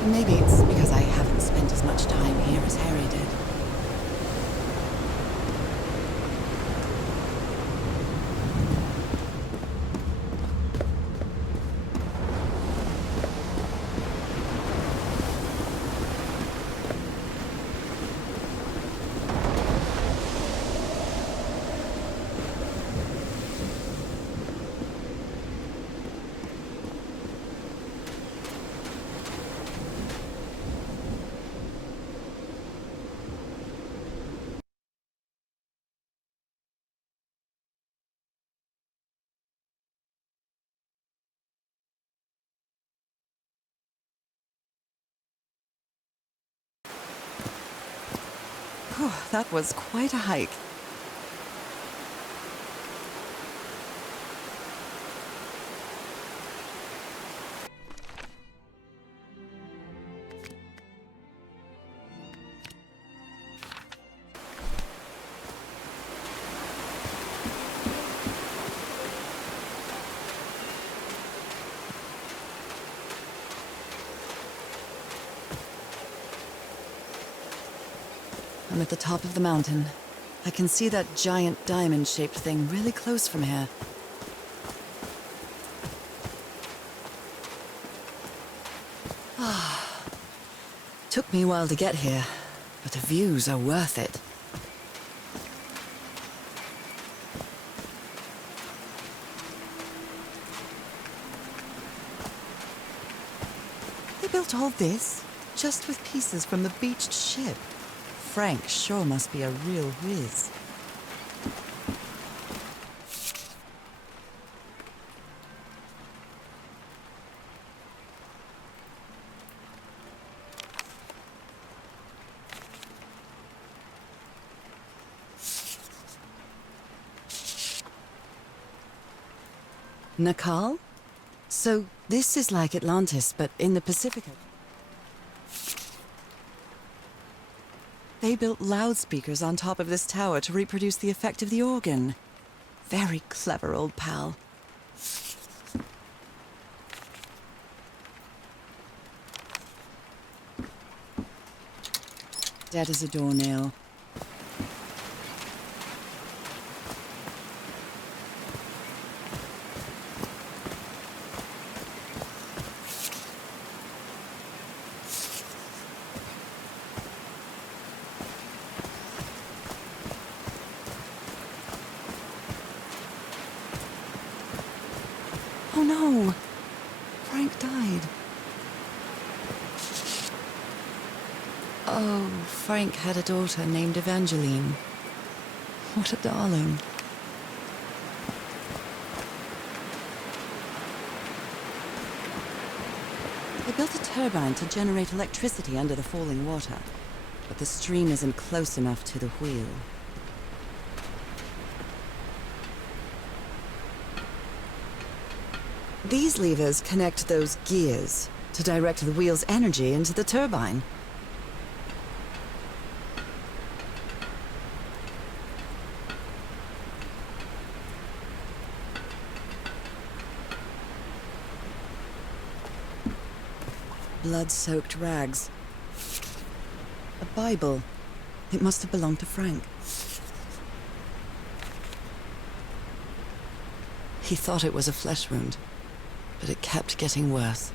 Maybe it's because I haven't spent as much time here as Harry did. Whew, that was quite a hike. I'm at the top of the mountain. I can see that giant diamond-shaped thing really close from here. Took me a while to get here, but the views are worth it. They built all this just with pieces from the beached ship. Frank sure must be a real whiz. Nakal? So this is like Atlantis, but in the Pacific. They built loudspeakers on top of this tower to reproduce the effect of the organ. Very clever, old pal. Dead as a doornail. Oh no! Frank died. Oh, Frank had a daughter named Evangeline. What a darling. They built a turbine to generate electricity under the falling water, but the stream isn't close enough to the wheel. These levers connect those gears to direct the wheel's energy into the turbine. Blood-soaked rags. A Bible. It must have belonged to Frank. He thought it was a flesh wound, but it kept getting worse.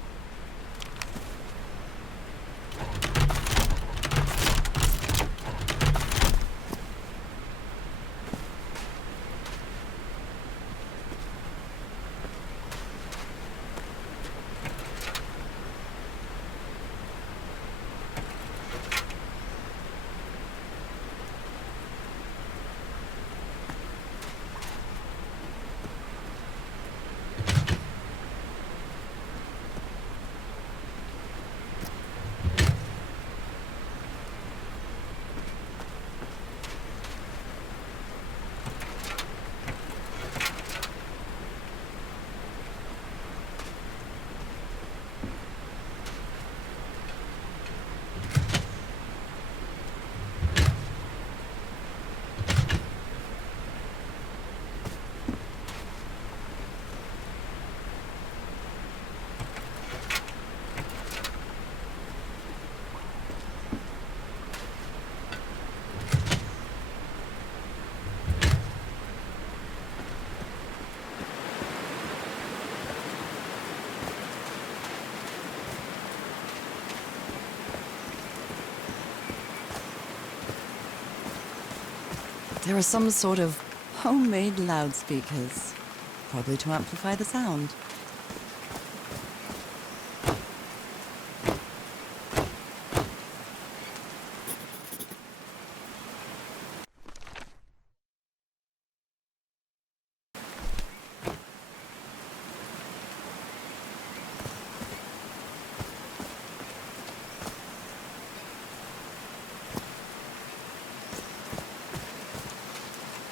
There are some sort of homemade loudspeakers, probably to amplify the sound.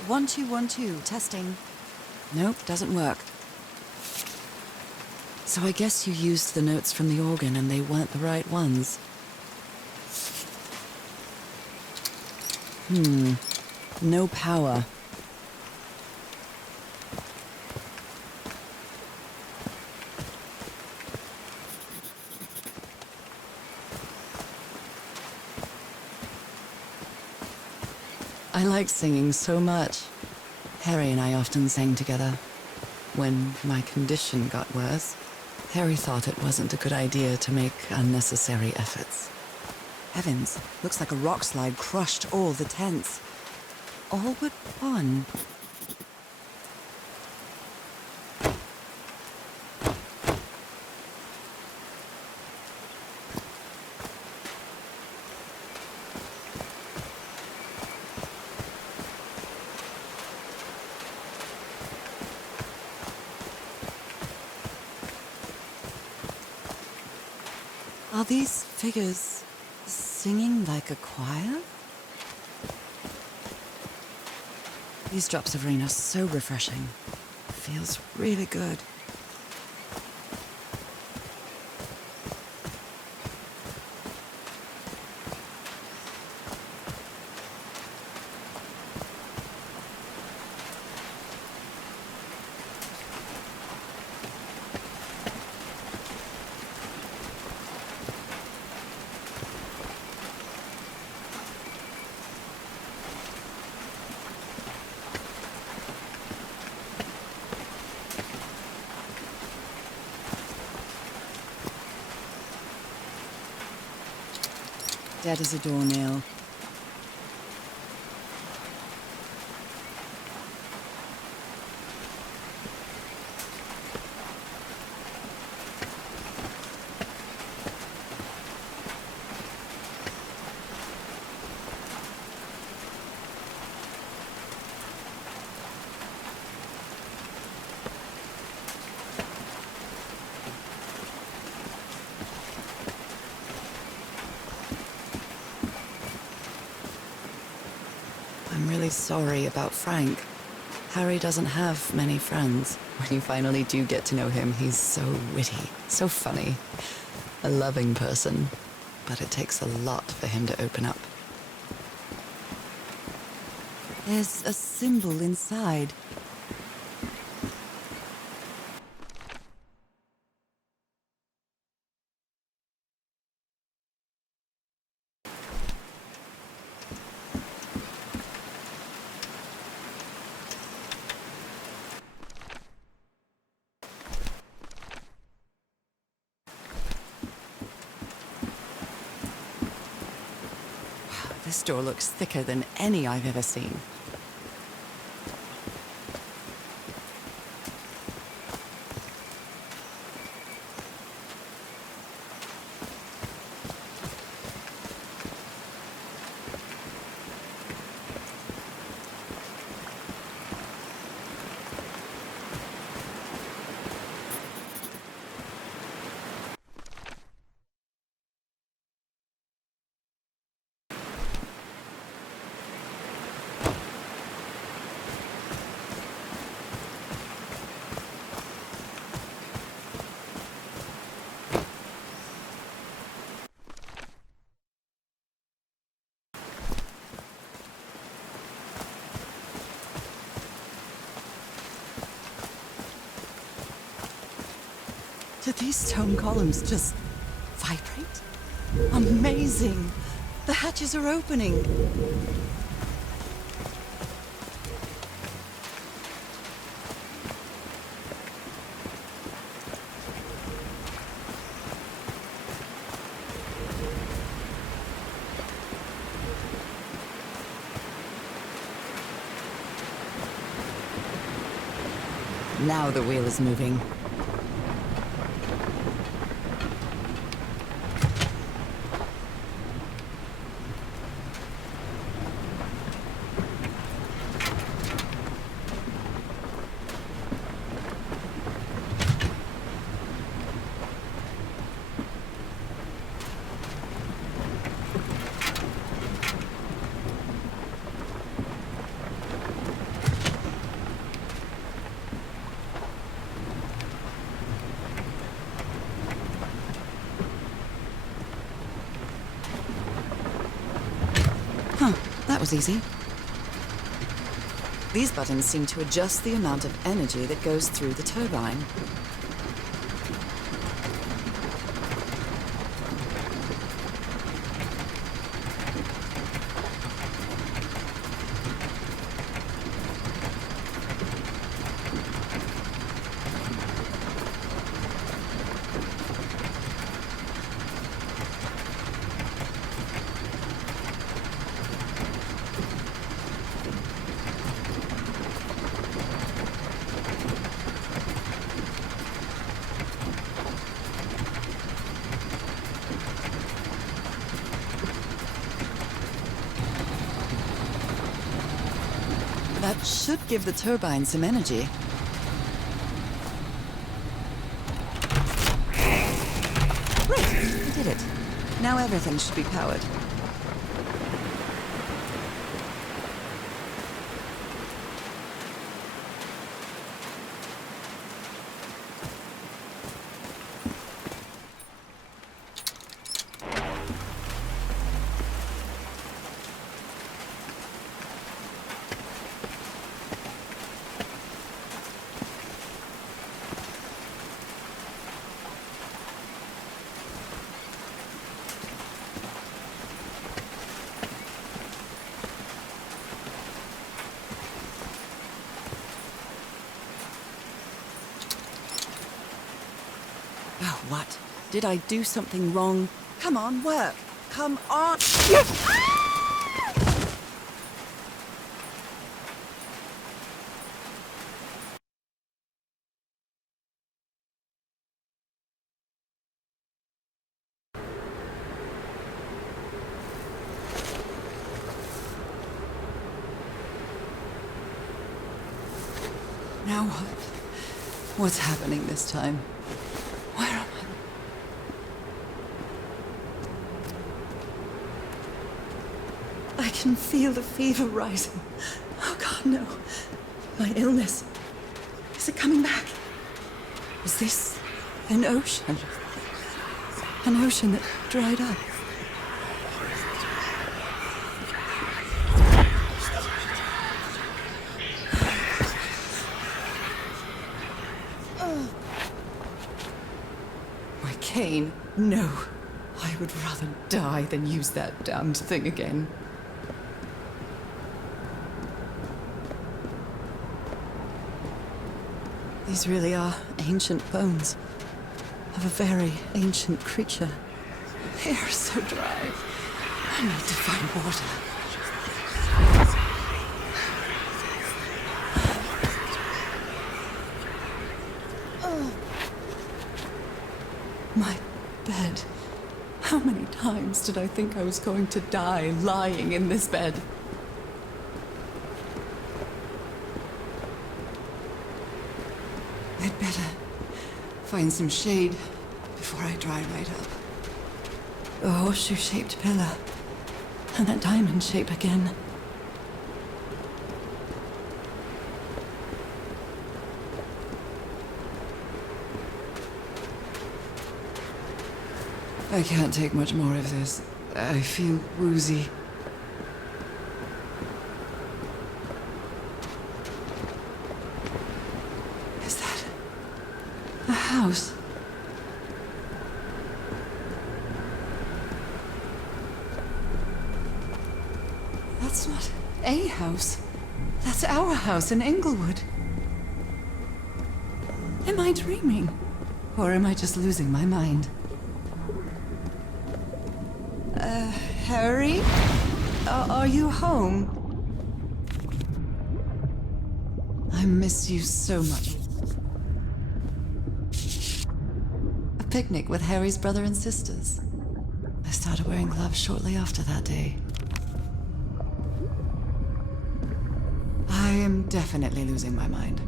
One, two, 1, 2, testing. Nope, doesn't work. So I guess you used the notes from the organ and they weren't the right ones. No power. I like singing so much. Harry and I often sang together. When my condition got worse, Harry thought it wasn't a good idea to make unnecessary efforts. Heavens, looks like a rock slide crushed all the tents. All but one. Are these figures singing like a choir? These drops of rain are so refreshing. It feels really good. Dead as a doornail. I'm really sorry about Frank. Harry doesn't have many friends. When you finally do get to know him, he's so witty, so funny. A loving person. But it takes a lot for him to open up. There's a symbol inside. This door looks thicker than any I've ever seen. Did these stone columns just vibrate? Amazing! The hatches are opening. Now the wheel is moving. Huh, that was easy. These buttons seem to adjust the amount of energy that goes through the turbine. That should give the turbine some energy. Great, we did it. Now everything should be powered. Oh, what? Did I do something wrong? Come on, work. Come on. Now what? What's happening this time? Where am I? I can feel the fever rising. Oh God, no. My illness. Is it coming back? Is this an ocean? An ocean that dried up? My cane? No. I would rather die than use that damned thing again. These really are ancient bones of a very ancient creature. They are so dry. I need to find water. My bed. How many times did I think I was going to die lying in this bed? I'd better find some shade before I dry right up. A horseshoe-shaped pillar. And that diamond shape again. I can't take much more of this. I feel woozy. Is that a house? That's not a house. That's our house in Inglewood. Am I dreaming? Or am I just losing my mind? Harry? Are you home? I miss you so much. picnic with Harry's brother and sisters. I started wearing gloves shortly after that day. I am definitely losing my mind.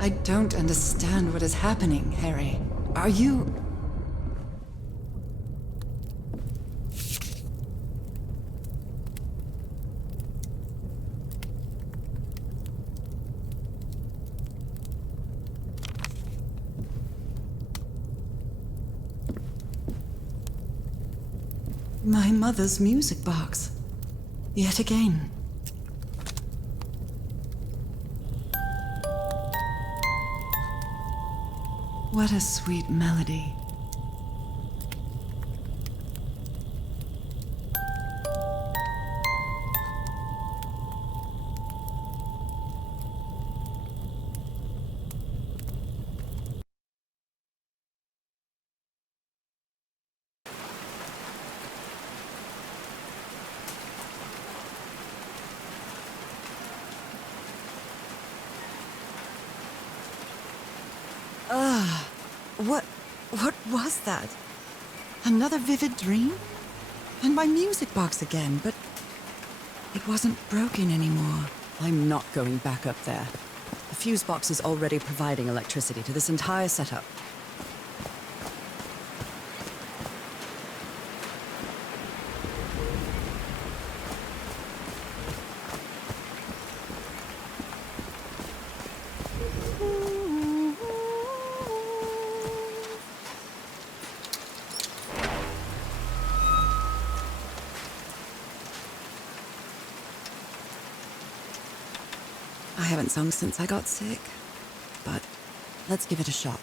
I don't understand what is happening, Harry. Are you... My mother's music box. Yet again. What a sweet melody. What was that? Another vivid dream? And my music box again, but it wasn't broken anymore. I'm not going back up there. The fuse box is already providing electricity to this entire setup. I haven't sung since I got sick, but let's give it a shot.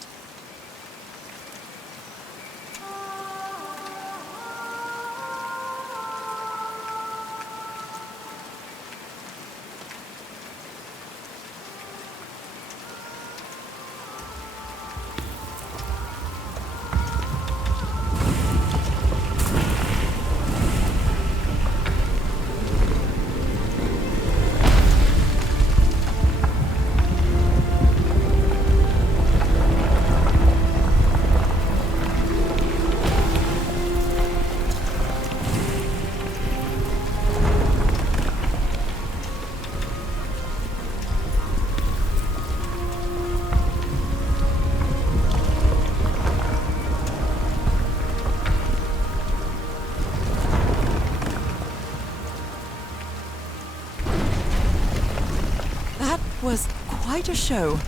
Was quite a show.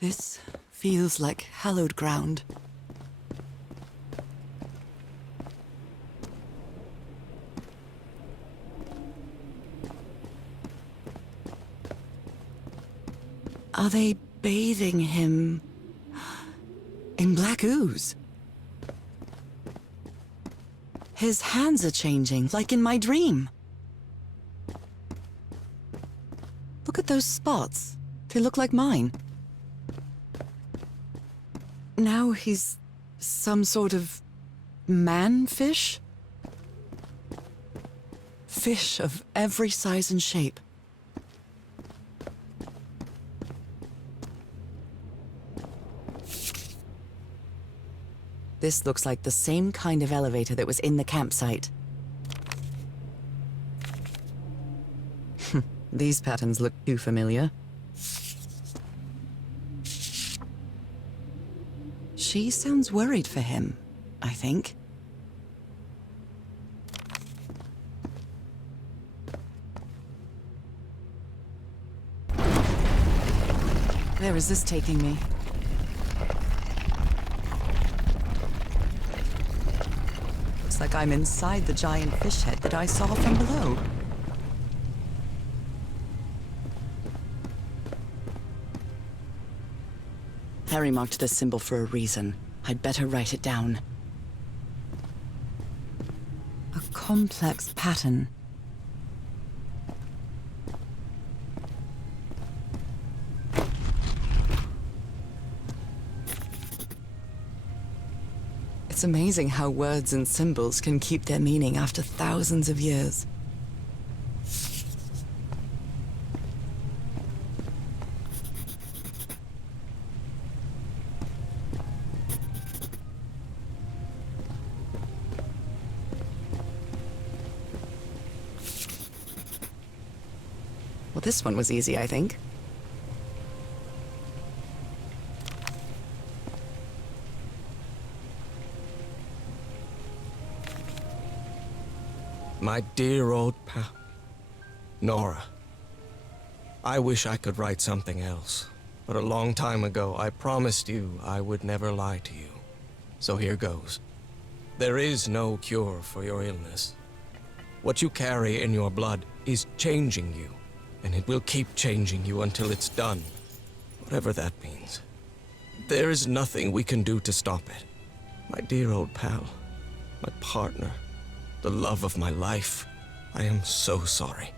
This feels like hallowed ground. Are they bathing him in black ooze? His hands are changing, like in my dream. Look at those spots. They look like mine. Now he's some sort of man-fish? Fish of every size and shape. This looks like the same kind of elevator that was in the campsite. These patterns look too familiar. She sounds worried for him, I think. Where is this taking me? Looks like I'm inside the giant fish head that I saw from below. Harry marked this symbol for a reason. I'd better write it down. A complex pattern. It's amazing how words and symbols can keep their meaning after thousands of years. This one was easy, I think. My dear old pal, Norah. I wish I could write something else, but a long time ago I promised you I would never lie to you. So here goes. There is no cure for your illness. What you carry in your blood is changing you, and it will keep changing you until it's done, whatever that means. There is nothing we can do to stop it. My dear old pal, my partner, the love of my life, I am so sorry.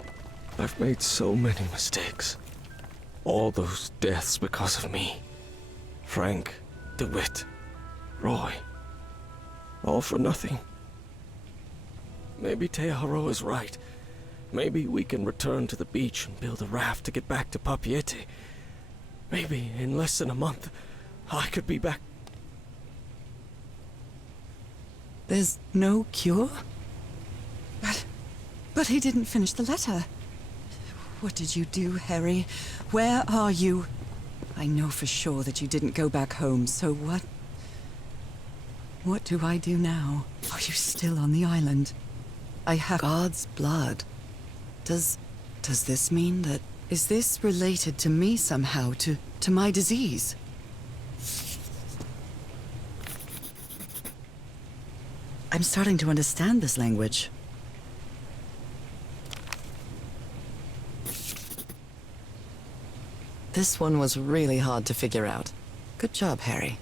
I've made so many mistakes. All those deaths because of me. Frank, DeWitt, Roy. All for nothing. Maybe Teodoro is right. Maybe we can return to the beach and build a raft to get back to Papeete. Maybe in less than a month, I could be back. There's no cure? But he didn't finish the letter. What did you do, Harry? Where are you? I know for sure that you didn't go back home, so what? What do I do now? Are you still on the island? I have God's blood. Does this mean that... Is this related to me somehow, to my disease? I'm starting to understand this language. This one was really hard to figure out. Good job, Harry.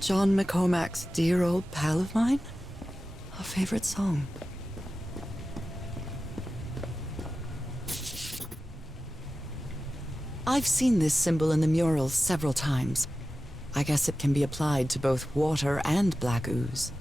John McCormack's Dear Old Pal of Mine? Our favorite song. I've seen this symbol in the mural several times. I guess it can be applied to both water and black ooze.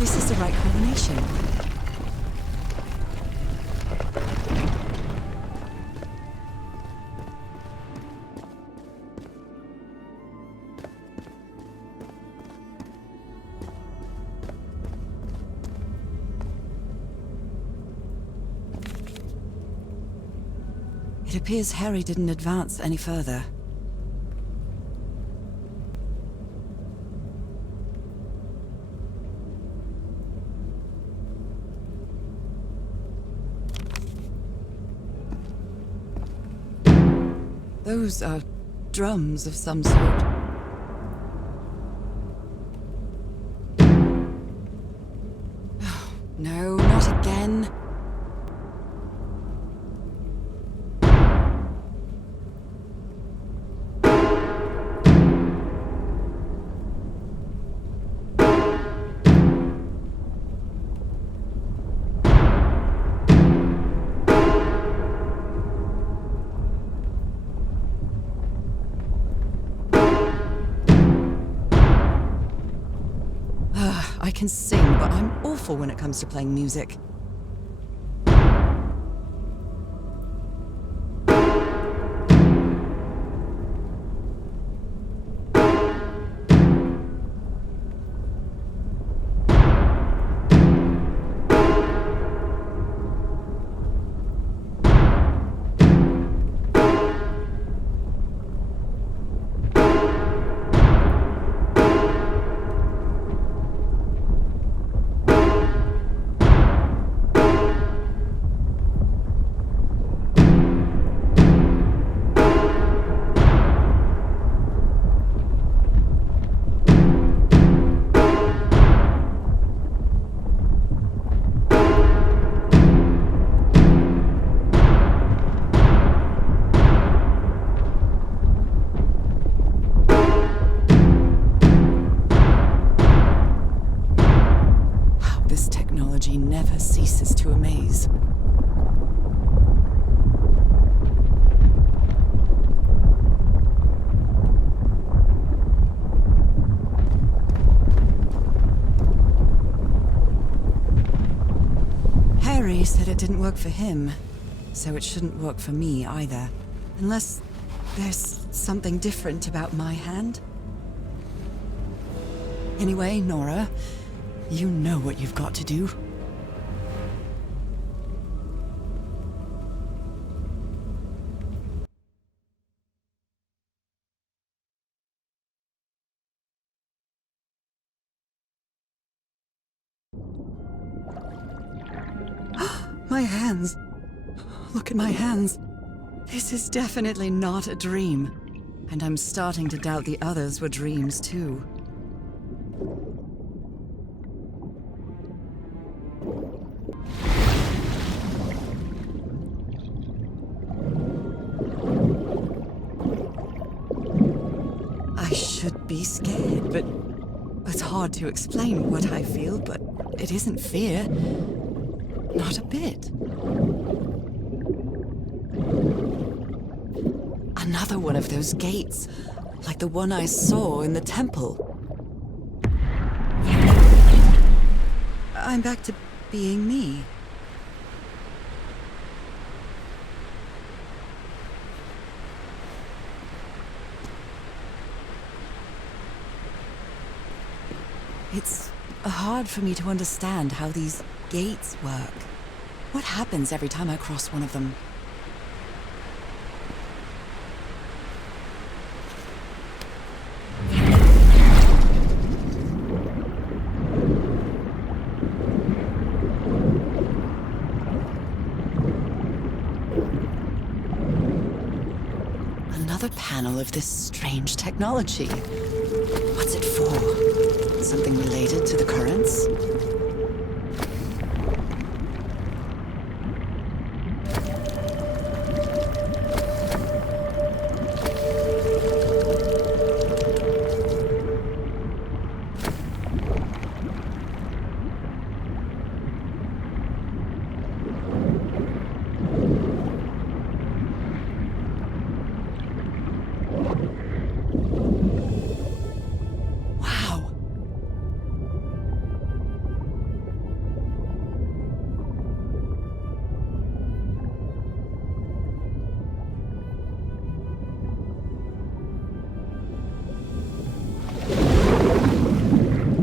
This is the right combination. It appears Harry didn't advance any further. Those are drums of some sort. No, not again. I can sing, but I'm awful when it comes to playing music. pieces to a maze. Harry said it didn't work for him, so it shouldn't work for me either. Unless there's something different about my hand. Anyway, Norah, you know what you've got to do. My hands. Look at my hands. This is definitely not a dream. And I'm starting to doubt the others were dreams too. I should be scared, but it's hard to explain what I feel, but it isn't fear. Not a bit. Another one of those gates, like the one I saw in the temple. I'm back to being me. It's hard for me to understand how these gates work. What happens every time I cross one of them? Another panel of this strange technology. What's it for? Something related to the currents?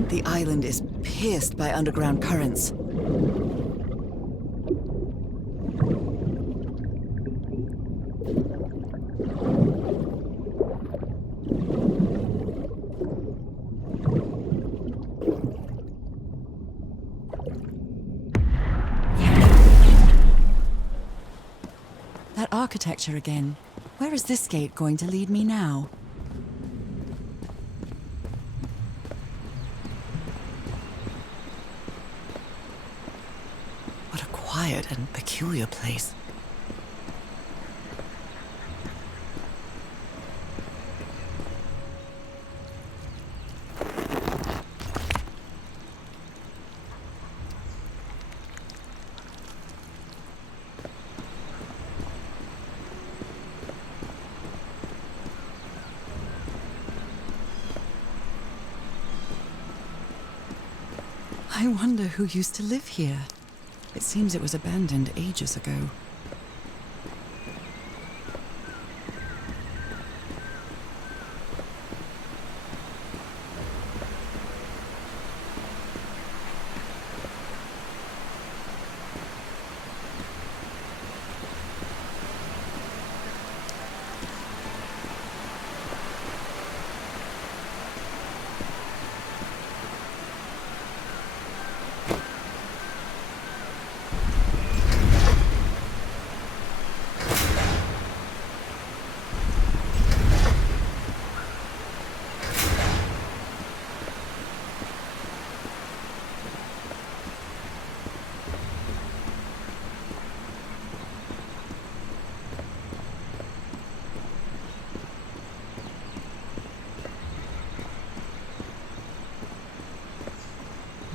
The island is pierced by underground currents. That architecture again. Where is this gate going to lead me now? What a quiet and peculiar place. I wonder who used to live here. It seems it was abandoned ages ago.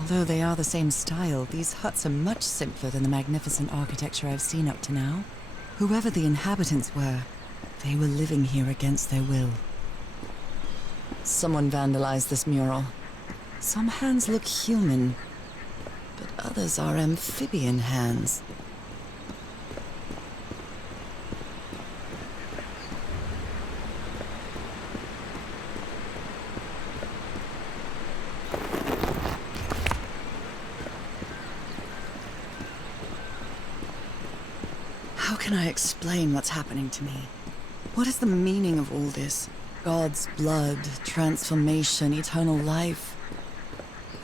Although they are the same style, these huts are much simpler than the magnificent architecture I've seen up to now. Whoever the inhabitants were, they were living here against their will. Someone vandalized this mural. Some hands look human, but others are amphibian hands. How can I explain what's happening to me? What is the meaning of all this? God's blood, transformation, eternal life.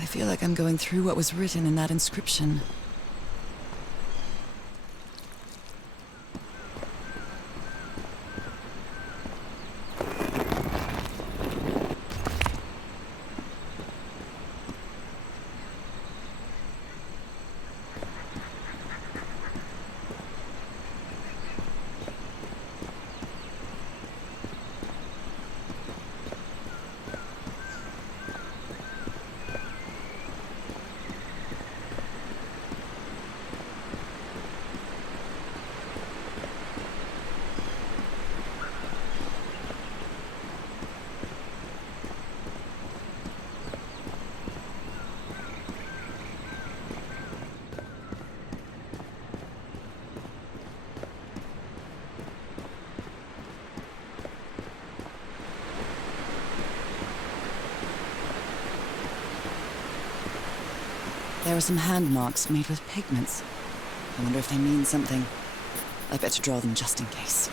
I feel like I'm going through what was written in that inscription. There are some hand marks made with pigments. I wonder if they mean something. I better draw them just in case.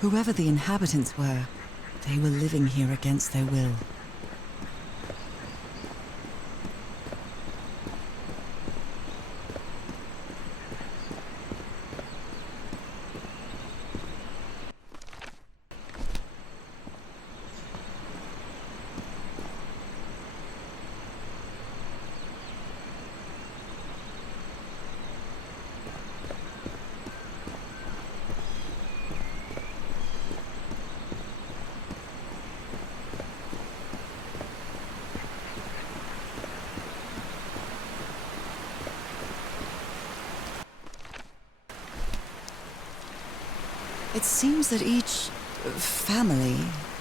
Whoever the inhabitants were, they were living here against their will. It seems that each family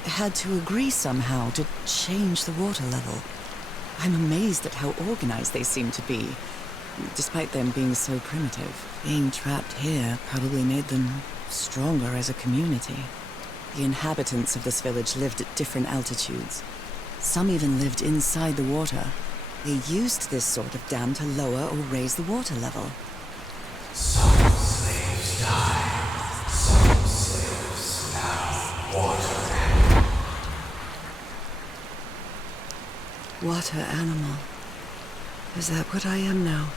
had to agree somehow to change the water level. I'm amazed at how organized they seem to be, despite them being so primitive. Being trapped here probably made them stronger as a community. The inhabitants of this village lived at different altitudes. Some even lived inside the water. They used this sort of dam to lower or raise the water level. Some slaves died. Some slaves now water. Water animal. Is that what I am now?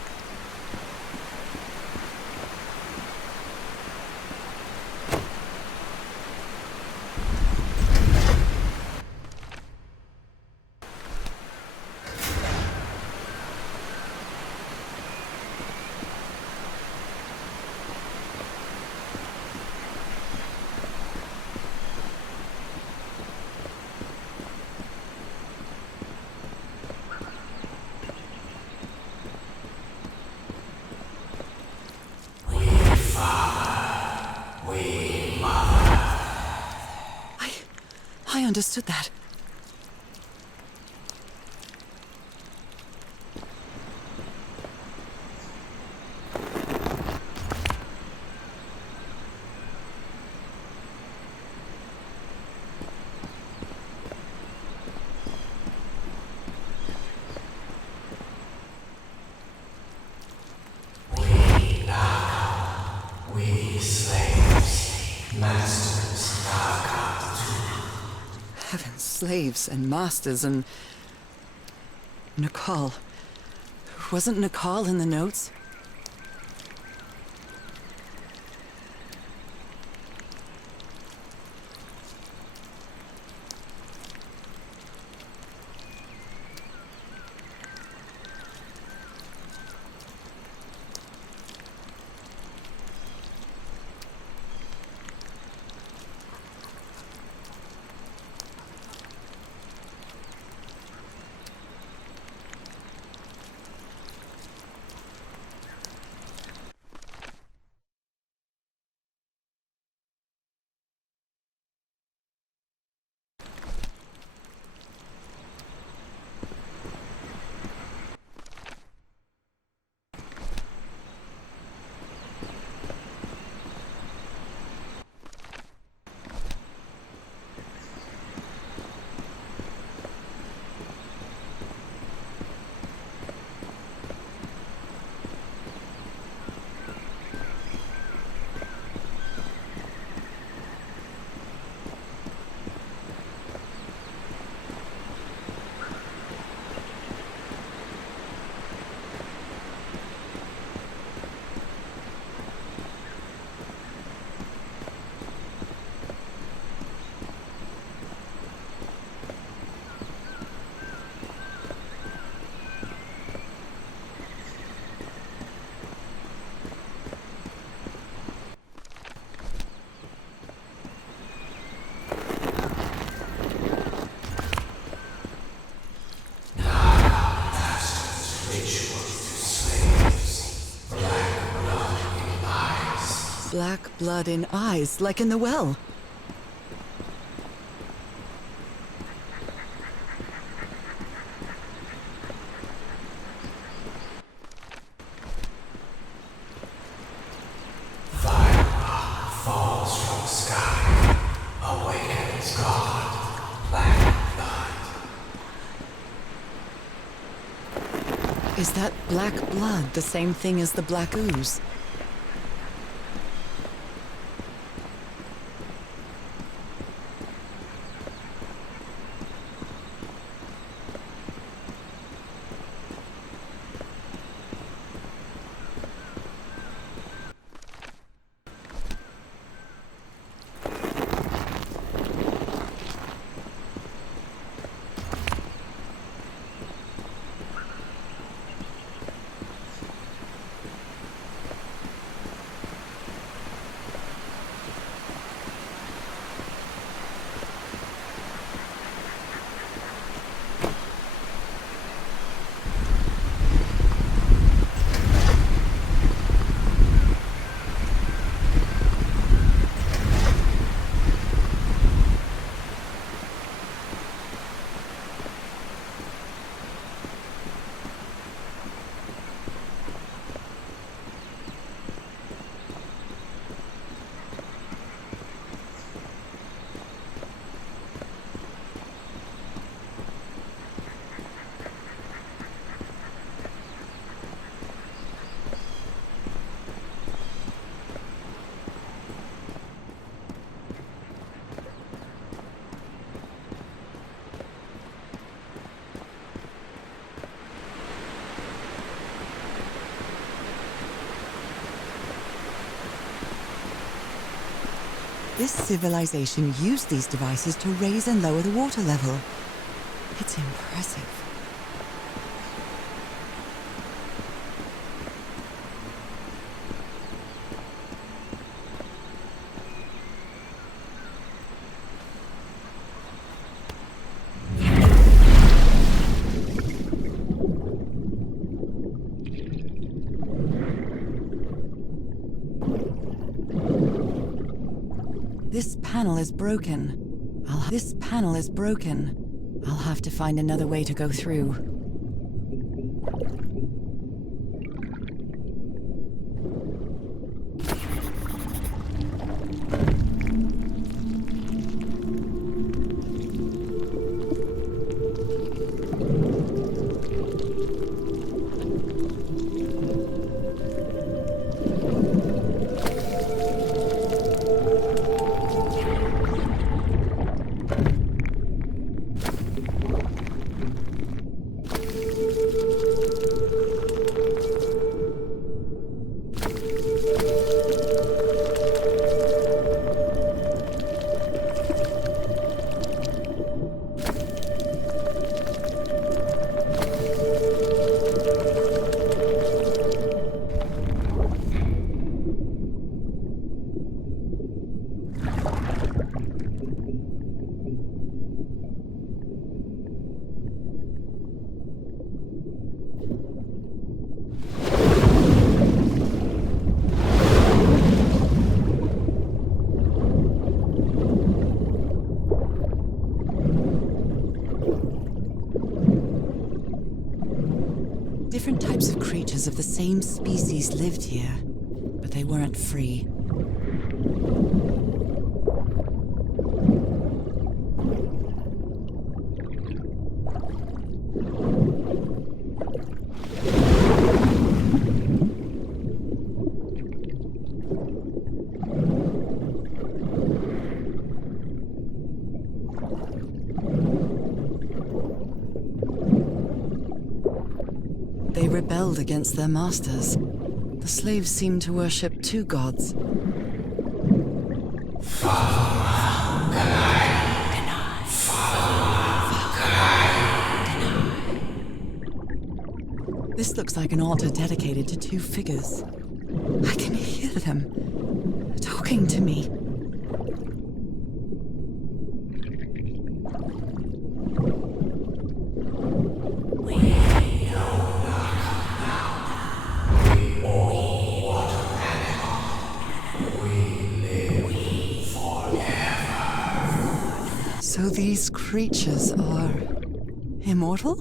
I understood that. slaves and masters and... Nicole. Wasn't Nicole in the notes? Black blood in eyes, like in the well. Falls from the sky, awakens God, black blood. Is that black blood the same thing as the black ooze? This civilization used these devices to raise and lower the water level. It's impressive. This panel is broken. This panel is broken. I'll have to find another way to go through. Different types of creatures of the same species lived here, but they weren't free. They rebelled against their masters. The slaves seemed to worship two gods. This looks like an altar dedicated to two figures. I can hear them talking to me. So these creatures are immortal?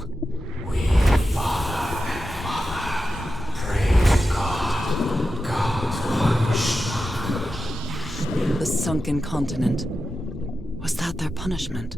The sunken continent. Was that their punishment?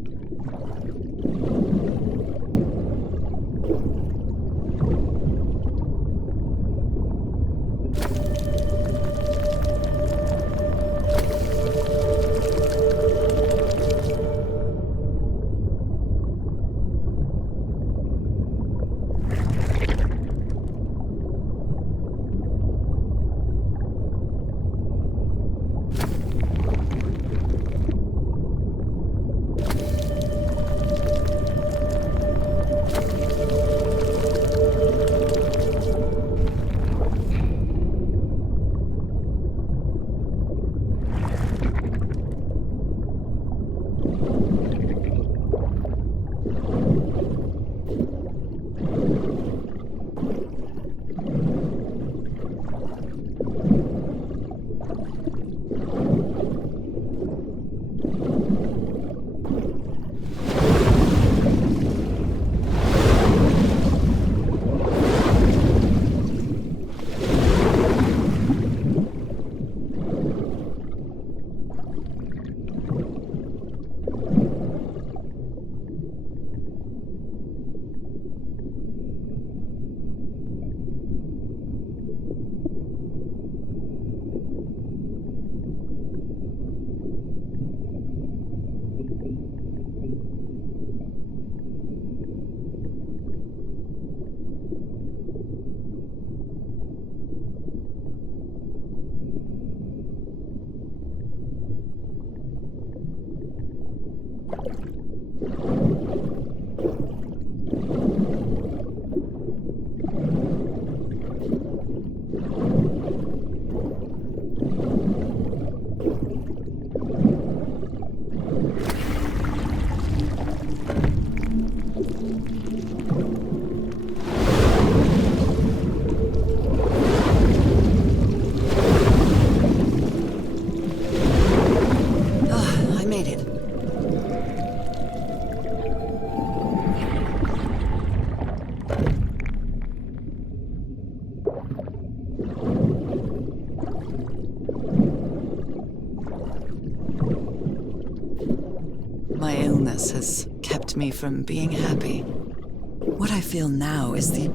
My illness has kept me from being happy. What I feel now is the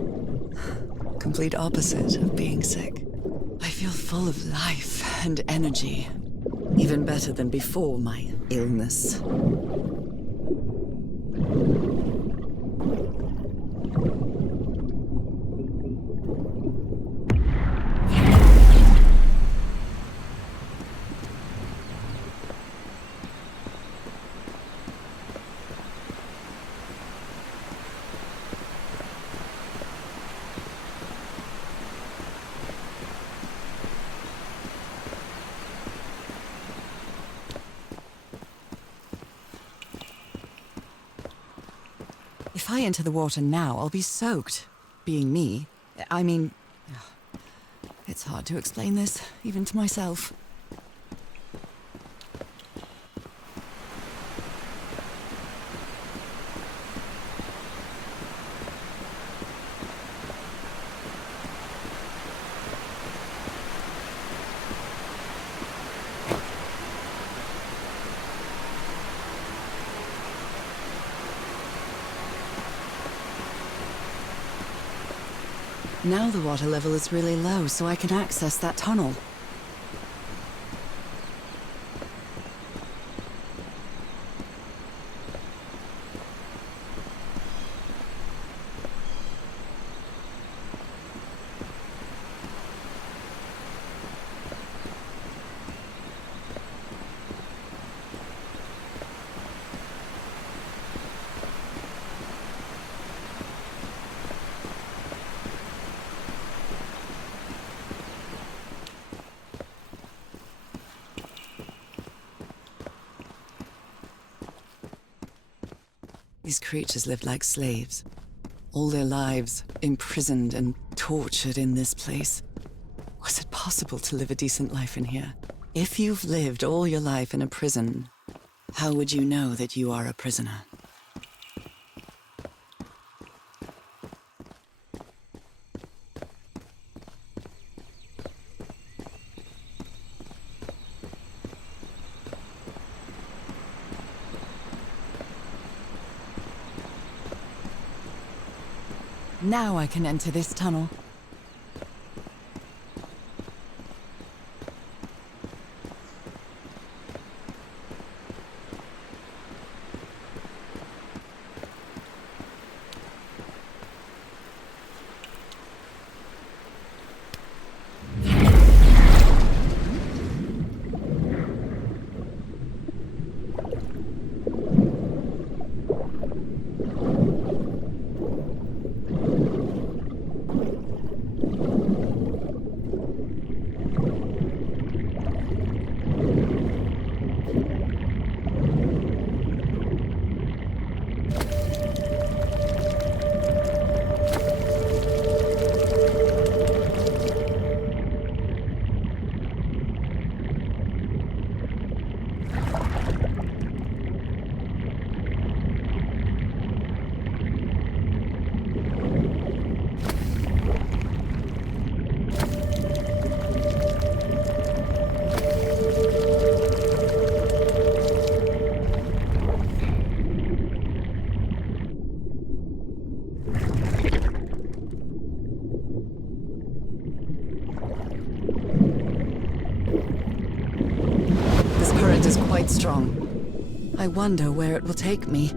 complete opposite of being sick. I feel full of life and energy, even better than before my illness. If I enter the water now, I'll be soaked. Being me. I mean... It's hard to explain this, even to myself. Now the water level is really low, so I can access that tunnel. These creatures lived like slaves. All their lives imprisoned and tortured in this place. Was it possible to live a decent life in here? If you've lived all your life in a prison, how would you know that you are a prisoner? Now I can enter this tunnel. Is quite strong. I wonder where it will take me.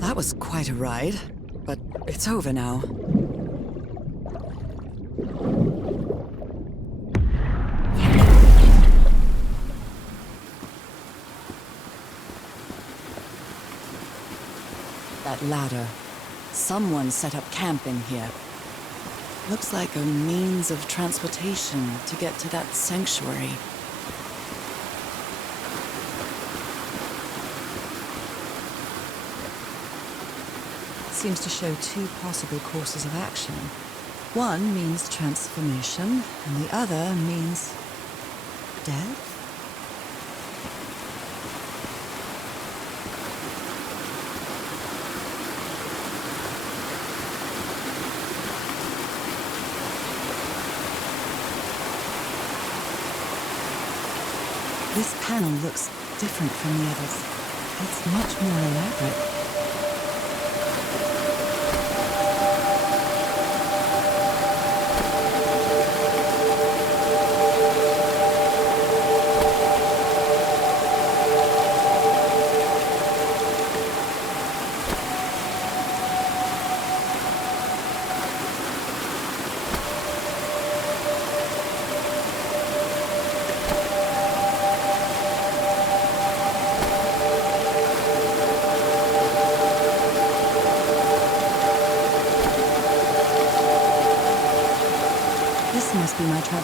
That was quite a ride, but it's over now. That ladder. Someone set up camp in here. Looks like a means of transportation to get to that sanctuary. Seems to show two possible courses of action. One means transformation, and the other means death? This panel looks different from the others. It's much more elaborate.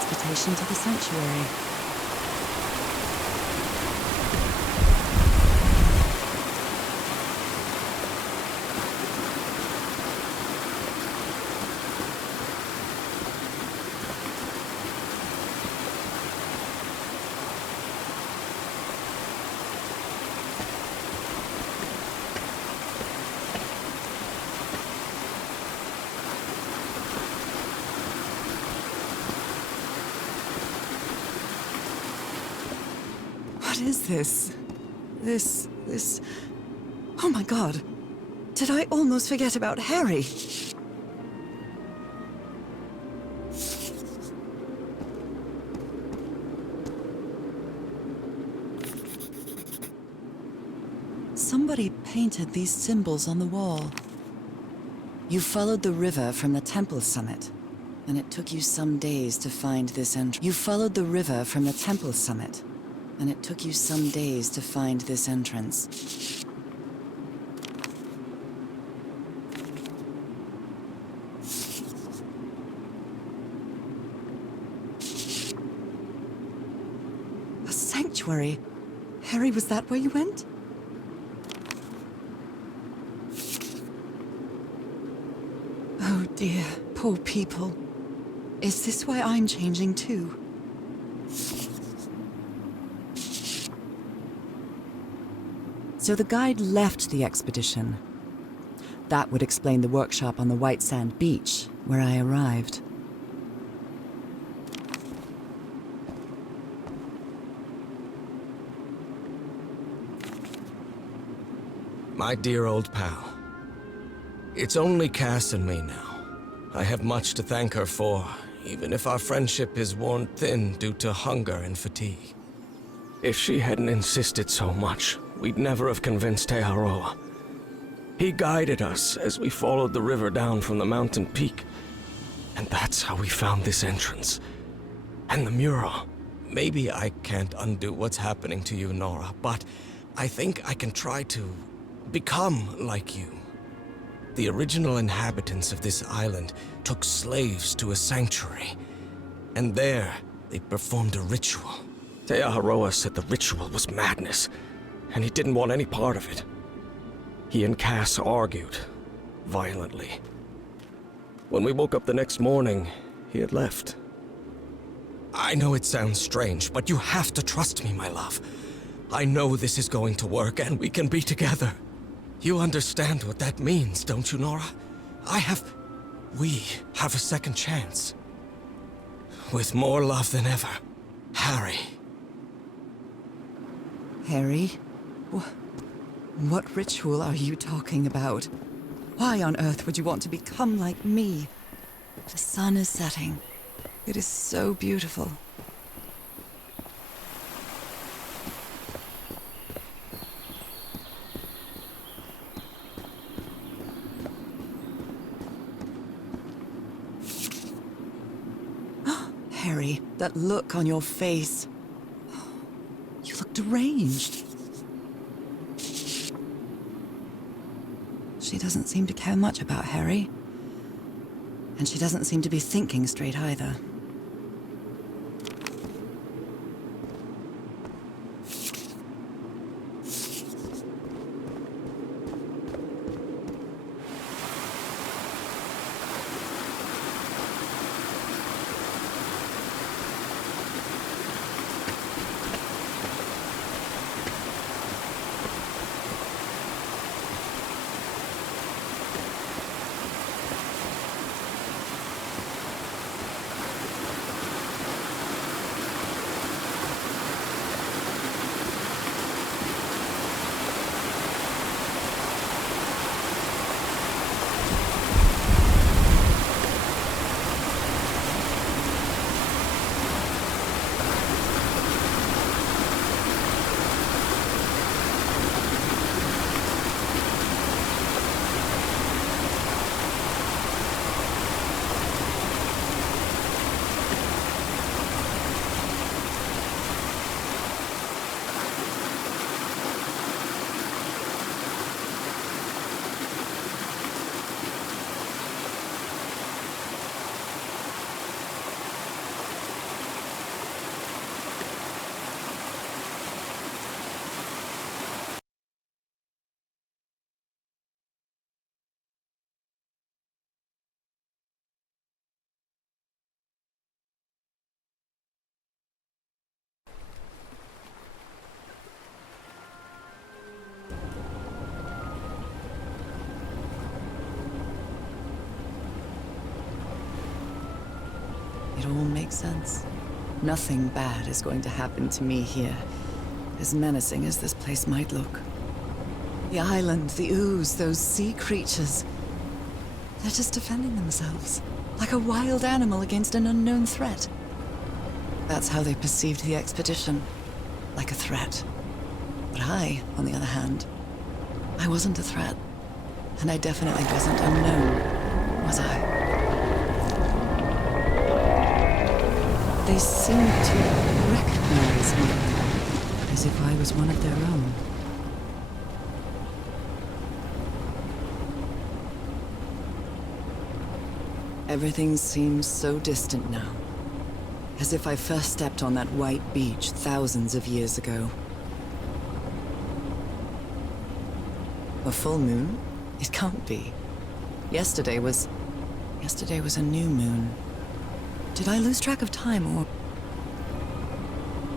transportation to the sanctuary. What is this? This... Oh my god. Did I almost forget about Harry? Somebody painted these symbols on the wall. You followed the river from the temple summit, and it took you some days to find this entrance. You followed the river from the temple summit, and it took you some days to find this entrance. A sanctuary? Harry, was that where you went? Oh dear, poor people. Is this why I'm changing too? So the guide left the expedition. That would explain the workshop on the white sand beach, where I arrived. My dear old pal. It's only Cass and me now. I have much to thank her for, even if our friendship is worn thin due to hunger and fatigue. If she hadn't insisted so much, we'd never have convinced Aotearoa. He guided us as we followed the river down from the mountain peak. And that's how we found this entrance. And the mural. Maybe I can't undo what's happening to you, Norah, but I think I can try to become like you. The original inhabitants of this island took slaves to a sanctuary. And there, they performed a ritual. Aotearoa said the ritual was madness, and he didn't want any part of it. He and Cass argued, violently. When we woke up the next morning, he had left. I know it sounds strange, but you have to trust me, my love. I know this is going to work, and we can be together. You understand what that means, don't you, Norah? We have a second chance. With more love than ever, Harry. Harry? What ritual are you talking about? Why on earth would you want to become like me? The sun is setting. It is so beautiful. Harry, that look on your face. You look deranged. She doesn't seem to care much about Harry. And she doesn't seem to be thinking straight either. all makes sense. Nothing bad is going to happen to me here, as menacing as this place might look. The island, the ooze, those sea creatures. They're just defending themselves, like a wild animal against an unknown threat. That's how they perceived the expedition, like a threat. But I, on the other hand, I wasn't a threat. And I definitely wasn't unknown, was I? They seemed to recognize me, as if I was one of their own. Everything seems so distant now, as if I first stepped on that white beach thousands of years ago. A full moon? It can't be. Yesterday was a new moon. Did I lose track of time, or...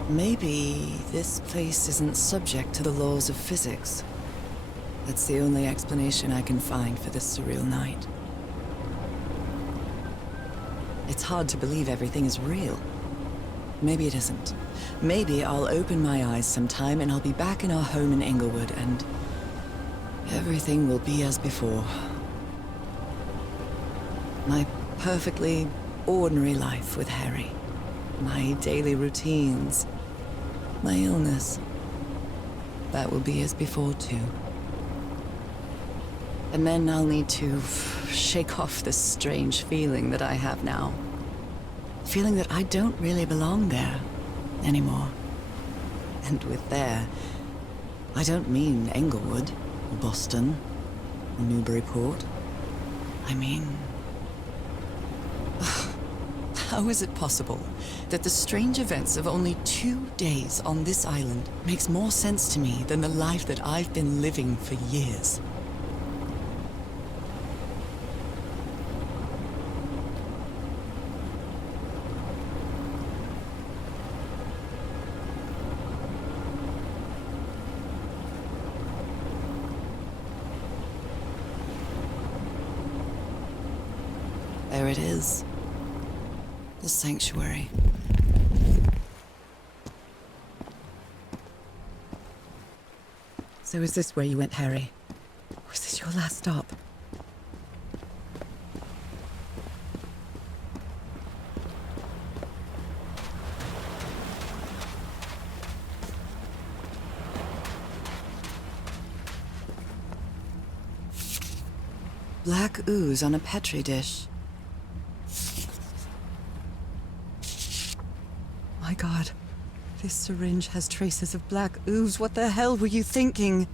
Maybe this place isn't subject to the laws of physics. That's the only explanation I can find for this surreal night. It's hard to believe everything is real. Maybe it isn't. Maybe I'll open my eyes sometime and I'll be back in our home in Inglewood and... everything will be as before. My perfectly ordinary life with Harry. My daily routines. My illness. That will be as before, too. And then I'll need to shake off this strange feeling that I have now. Feeling that I don't really belong there anymore. And with there, I don't mean Englewood, or Boston, or Newburyport. I mean... How is it possible that the strange events of only 2 days on this island makes more sense to me than the life that I've been living for years? There it is. The sanctuary. So is this where you went, Harry? Was this your last stop? Black ooze on a petri dish. My God, this syringe has traces of black ooze. What the hell were you thinking?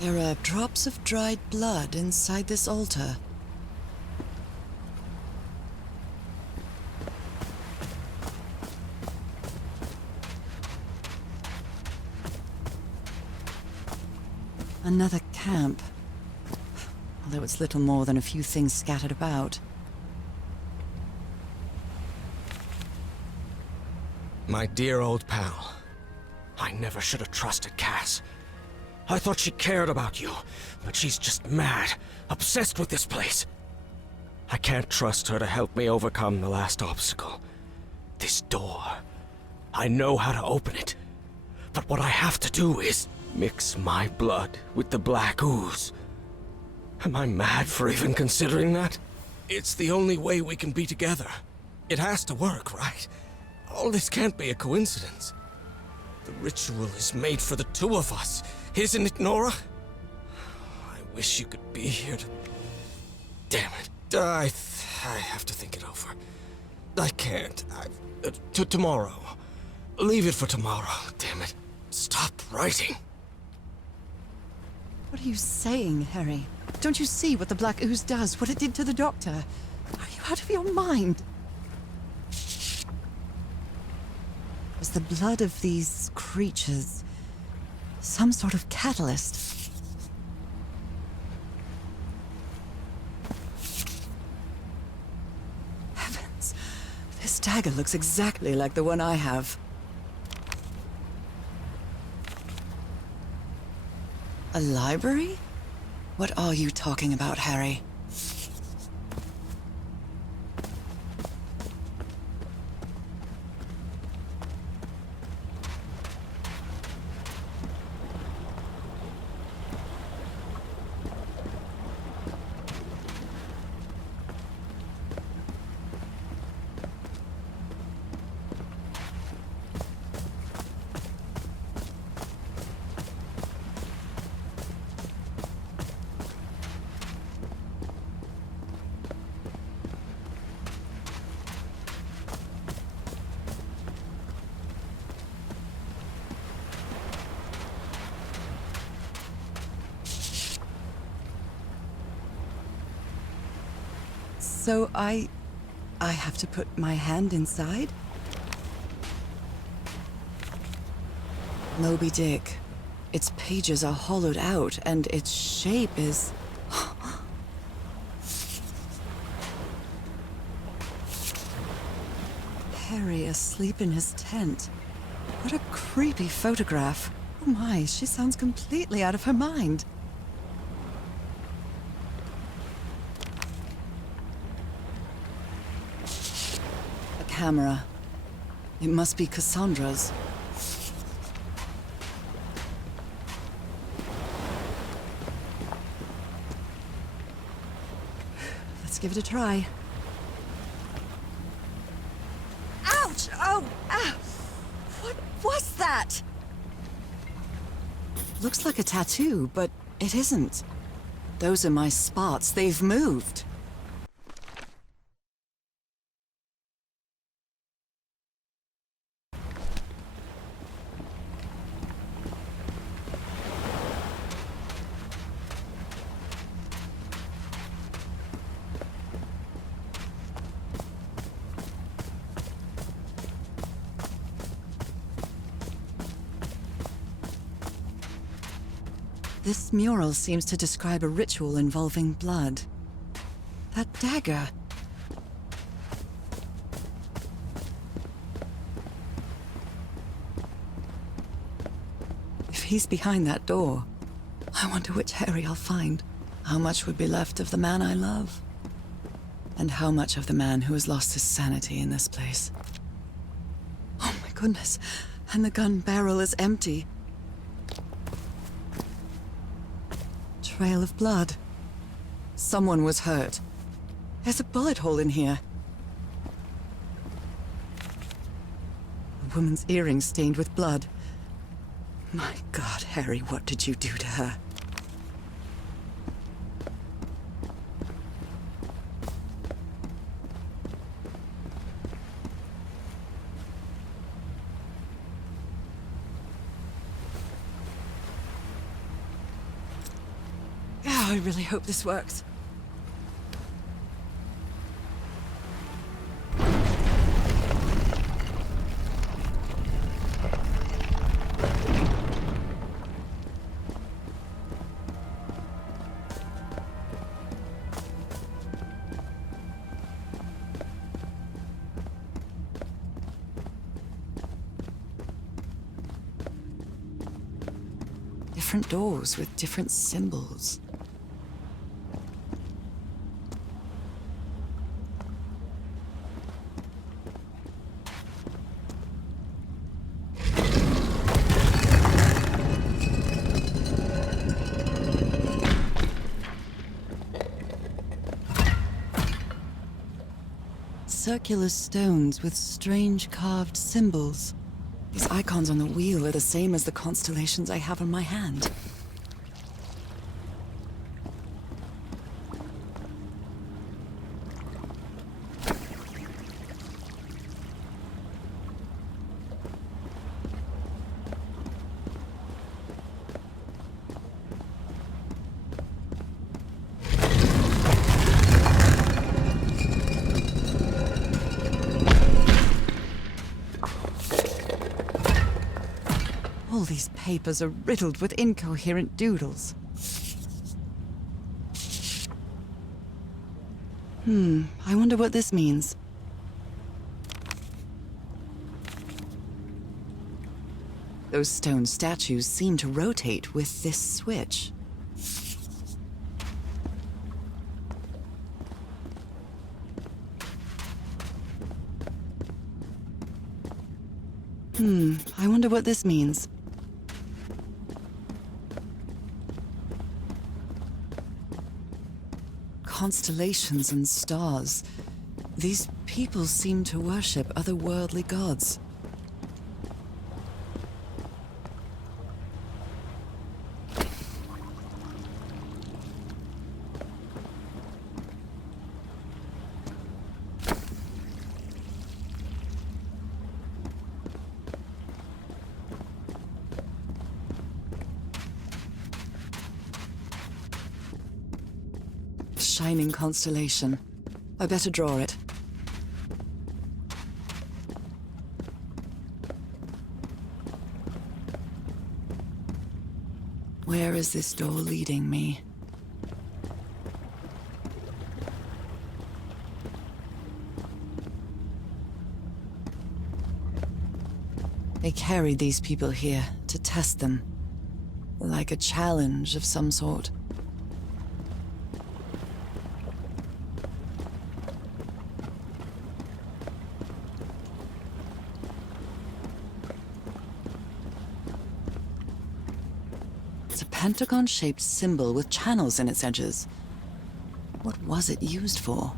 There are drops of dried blood inside this altar. Another camp. Although it's little more than a few things scattered about. My dear old pal. I never should have trusted Cass. I thought she cared about you, but she's just mad, obsessed with this place. I can't trust her to help me overcome the last obstacle. This door. I know how to open it. But what I have to do is mix my blood with the black ooze. Am I mad for even considering that? It's the only way we can be together. It has to work, right? All this can't be a coincidence. The ritual is made for the two of us, isn't it, Norah? I wish you could be here to... Damn it. I have to think it over. I can't. Tomorrow. Leave it for tomorrow, damn it. Stop writing. What are you saying, Harry? Don't you see what the black ooze does, what it did to the doctor? Are you out of your mind? Was the blood of these creatures some sort of catalyst? Heavens, this dagger looks exactly like the one I have. A library? What are you talking about, Harry? So I have to put my hand inside? Moby Dick. Its pages are hollowed out, and its shape is... Harry asleep in his tent. What a creepy photograph. Oh my, she sounds completely out of her mind. A camera. It must be Cassandra's. Let's give it a try. Ouch! Oh! Ah! What was that? Looks like a tattoo, but it isn't. Those are my spots. They've moved. This mural seems to describe a ritual involving blood. That dagger. If he's behind that door, I wonder which Harry I'll find. How much would be left of the man I love? And how much of the man who has lost his sanity in this place? Oh my goodness, and the gun barrel is empty. Trail of blood. Someone was hurt. There's a bullet hole in here. A woman's earring stained with blood. My God, Harry, what did you do to her? I really hope this works. Different doors with different symbols. Circular stones with strange carved symbols. These icons on the wheel are the same as the constellations I have on my hand. All these papers are riddled with incoherent doodles. I wonder what this means. Those stone statues seem to rotate with this switch. I wonder what this means. Constellations and stars. These people seem to worship otherworldly gods. Shining constellation. I better draw it. Where is this door leading me? They carried these people here to test them, like a challenge of some sort. It's a pentagon-shaped symbol with channels in its edges. What was it used for?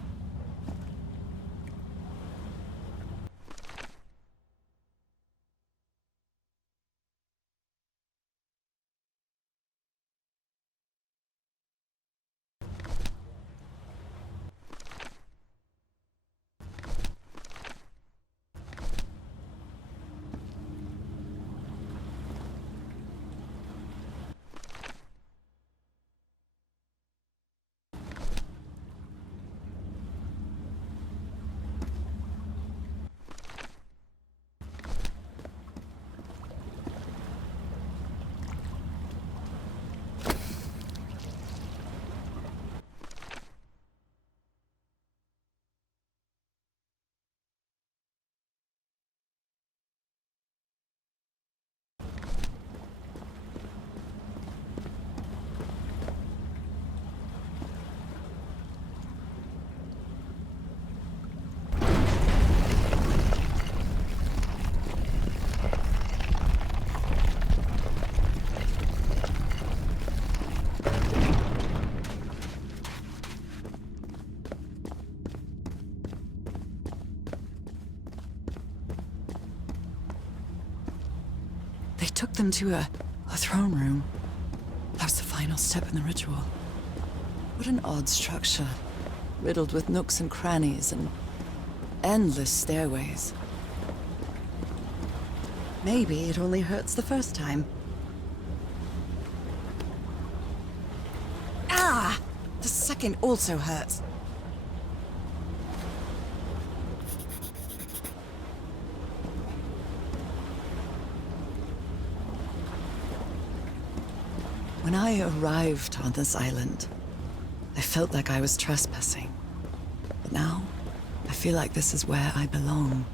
They took them to a throne room. That was the final step in the ritual. What an odd structure, riddled with nooks and crannies and endless stairways. Maybe it only hurts the first time. Ah! The second also hurts. When I arrived on this island, I felt like I was trespassing. But now, I feel like this is where I belong.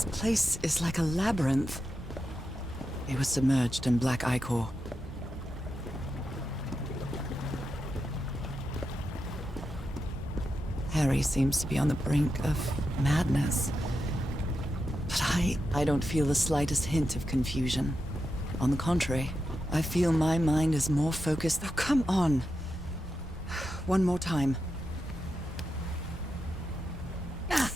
This place is like a labyrinth. It was submerged in black ichor. Harry seems to be on the brink of madness. But I don't feel the slightest hint of confusion. On the contrary, I feel my mind is more focused. Oh, come on. One more time. Ah!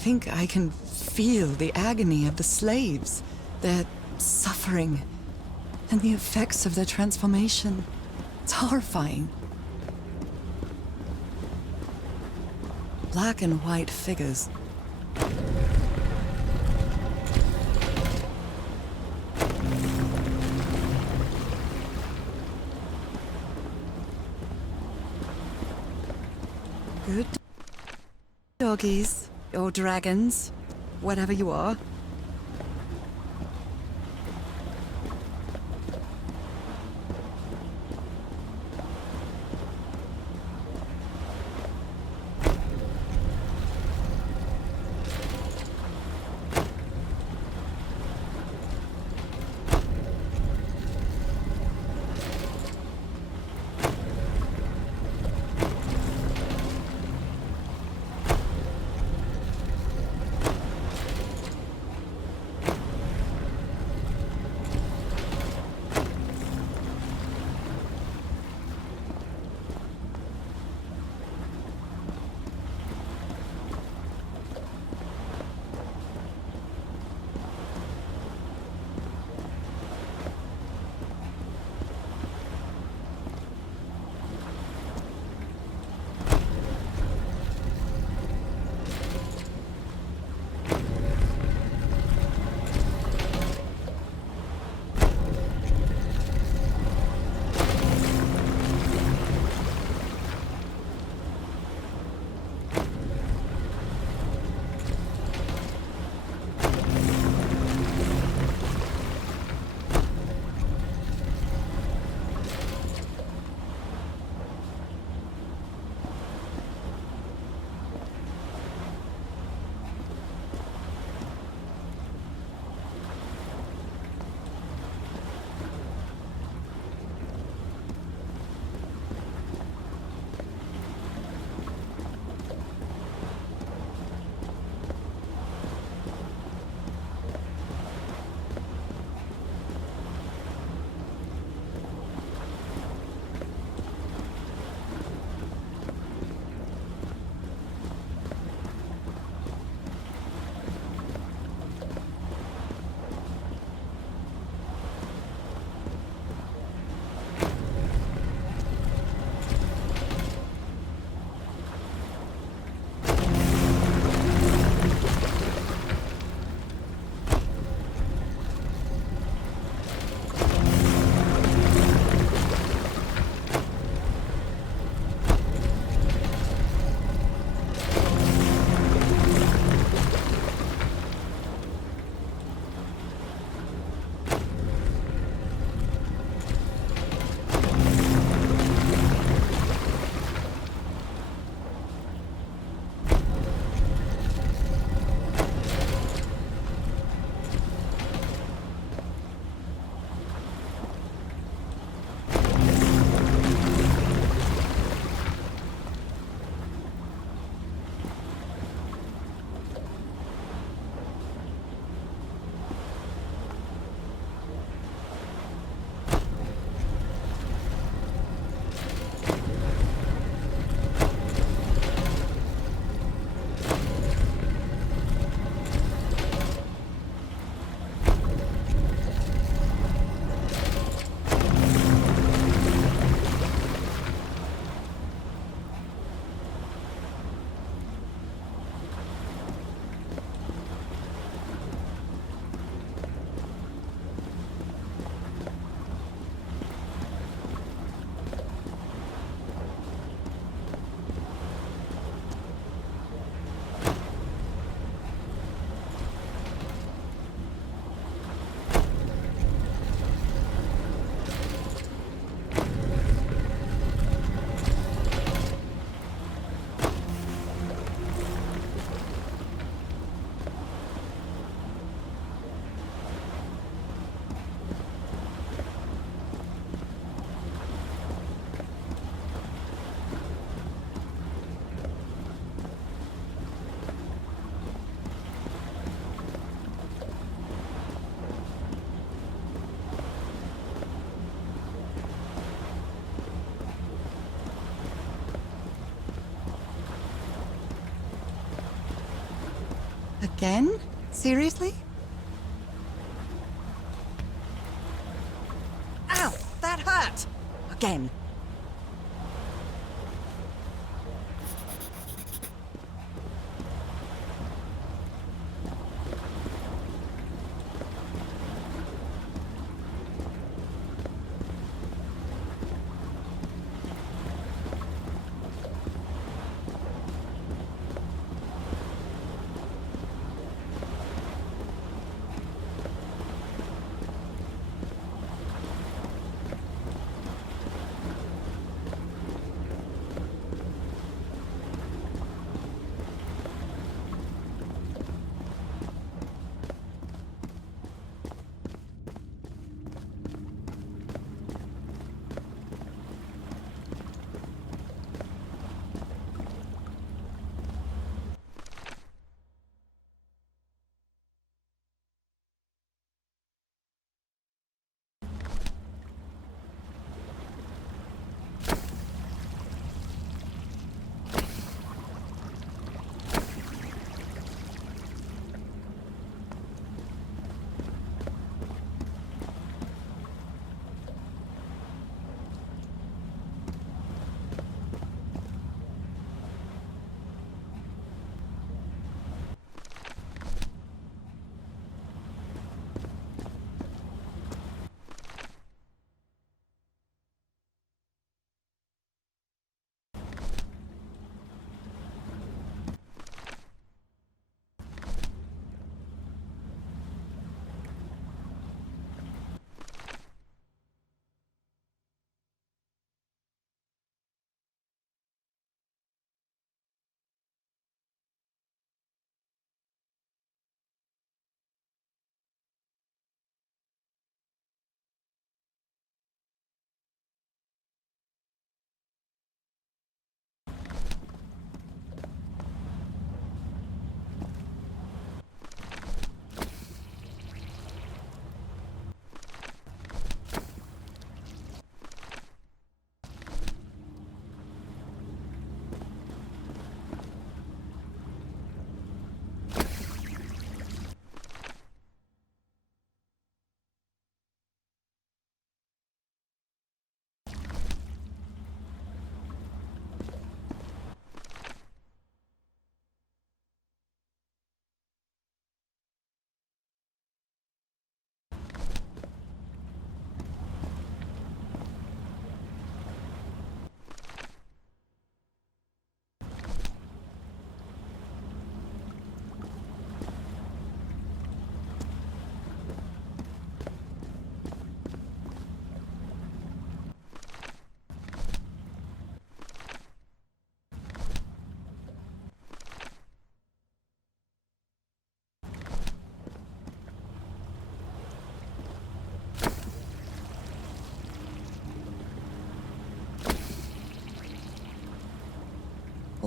think I can feel the agony of the slaves, their suffering, and the effects of their transformation. It's horrifying. Black and white figures. Good doggies, or dragons, whatever you are. Again? Seriously? Ow! That hurt! Again.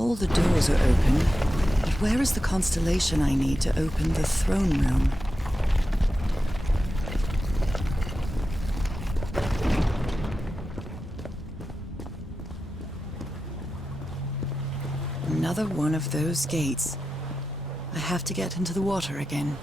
All the doors are open, but where is the constellation I need to open the throne room? Another one of those gates. I have to get into the water again.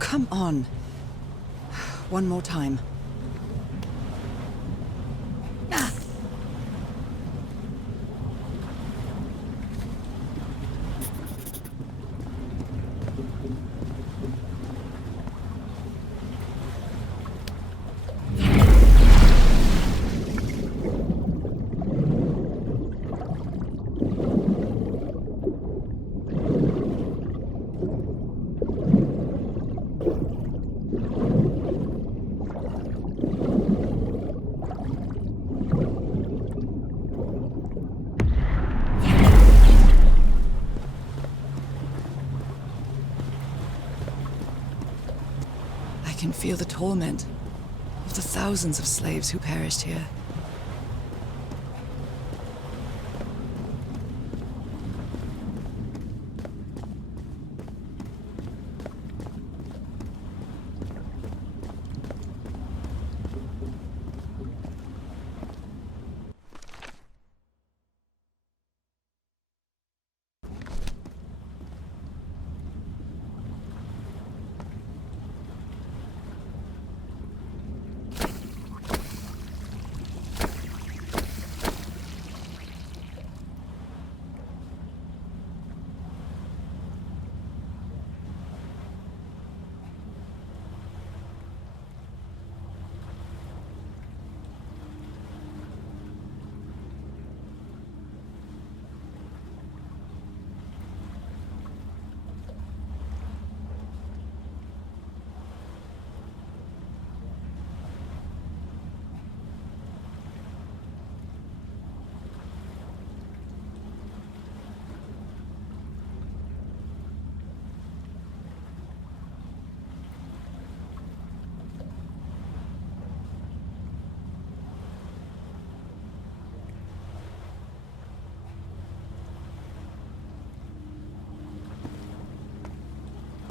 Come on. One more time. Ah. I can feel the torment of the thousands of slaves who perished here.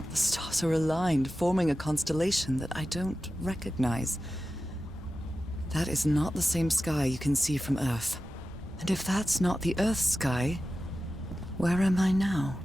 The stars are aligned, forming a constellation that I don't recognize. That is not the same sky you can see from Earth. And if that's not the Earth's sky, where am I now?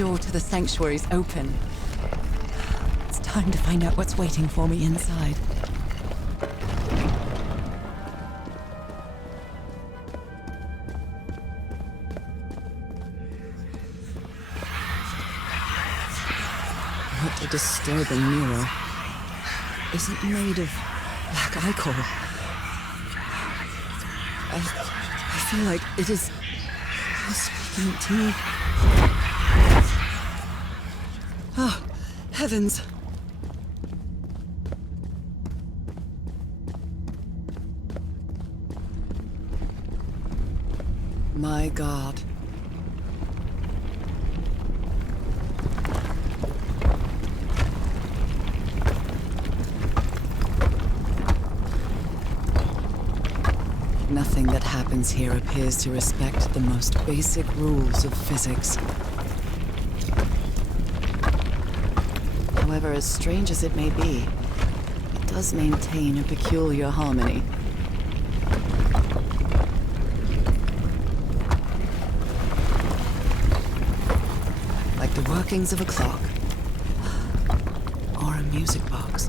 door to the sanctuary's open. It's time to find out what's waiting for me inside. What a disturbing mirror. Isn't made of black ichor. I feel like it is speaking to me. Oh, heavens. My God. Nothing that happens here appears to respect the most basic rules of physics. However, as strange as it may be, it does maintain a peculiar harmony. Like the workings of a clock, or a music box.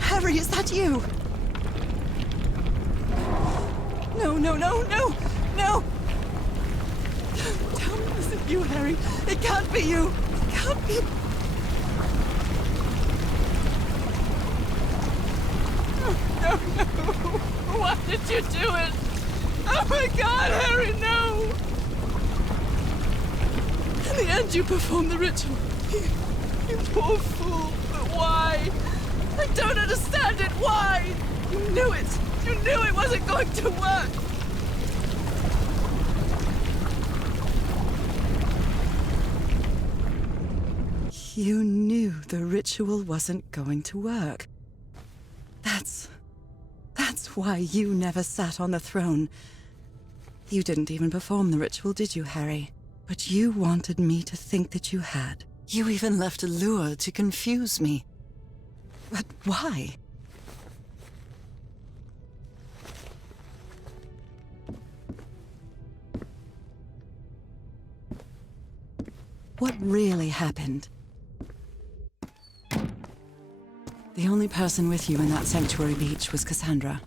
Harry, is that you? No, no, no, no, no! Don't tell me this isn't you, Harry. It can't be you. It can't be. No, no, no. Why did you do it? Oh my God, Harry, no! In the end, you performed the ritual. You poor fool. But why? I don't understand it. Why? You knew it. You knew it wasn't going to work. You knew the ritual wasn't going to work. That's why you never sat on the throne. You didn't even perform the ritual, did you, Harry? But you wanted me to think that you had. You even left a lure to confuse me. But why? What really happened? The only person with you in that sanctuary beach was Cassandra.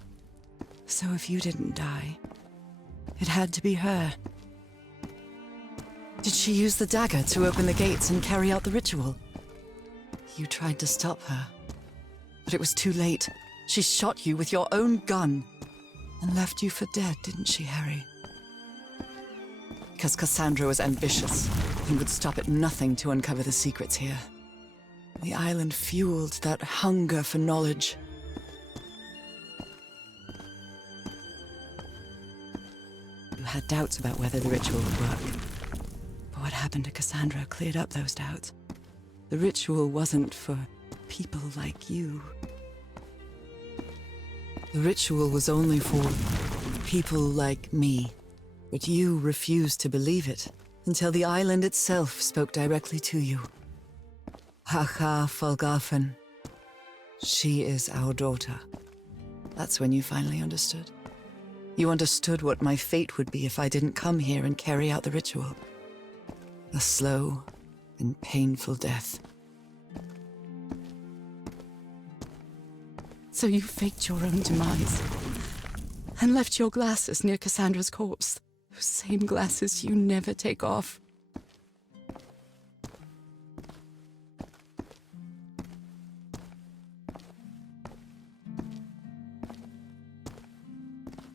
So if you didn't die, it had to be her. Did she use the dagger to open the gates and carry out the ritual? You tried to stop her, but it was too late. She shot you with your own gun and left you for dead, didn't she, Harry? Because Cassandra was ambitious and would stop at nothing to uncover the secrets here. The island fueled that hunger for knowledge. You had doubts about whether the ritual would work. But what happened to Cassandra cleared up those doubts. The ritual wasn't for people like you. The ritual was only for people like me. But you refused to believe it until the island itself spoke directly to you. Hacha Falgafen. She is our daughter. That's when you finally understood. You understood what my fate would be if I didn't come here and carry out the ritual. A slow and painful death. So you faked your own demise and left your glasses near Cassandra's corpse. Those same glasses you never take off.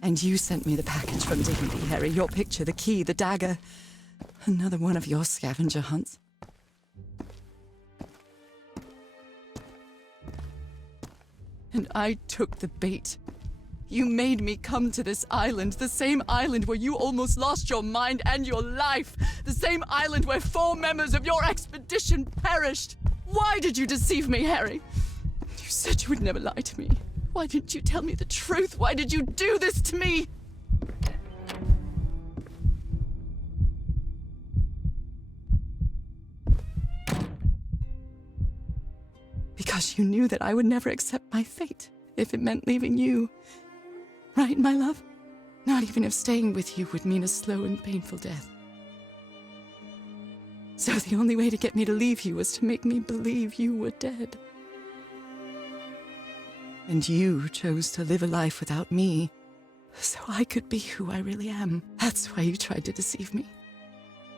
And you sent me the package from Tahiti, Harry. Your picture, the key, the dagger. Another one of your scavenger hunts. And I took the bait. You made me come to this island, the same island where you almost lost your mind and your life. The same island where 4 members of your expedition perished. Why did you deceive me, Harry? You said you would never lie to me. Why didn't you tell me the truth? Why did you do this to me? Because you knew that I would never accept my fate if it meant leaving you. Right, my love? Not even if staying with you would mean a slow and painful death. So the only way to get me to leave you was to make me believe you were dead. And you chose to live a life without me, so I could be who I really am. That's why you tried to deceive me.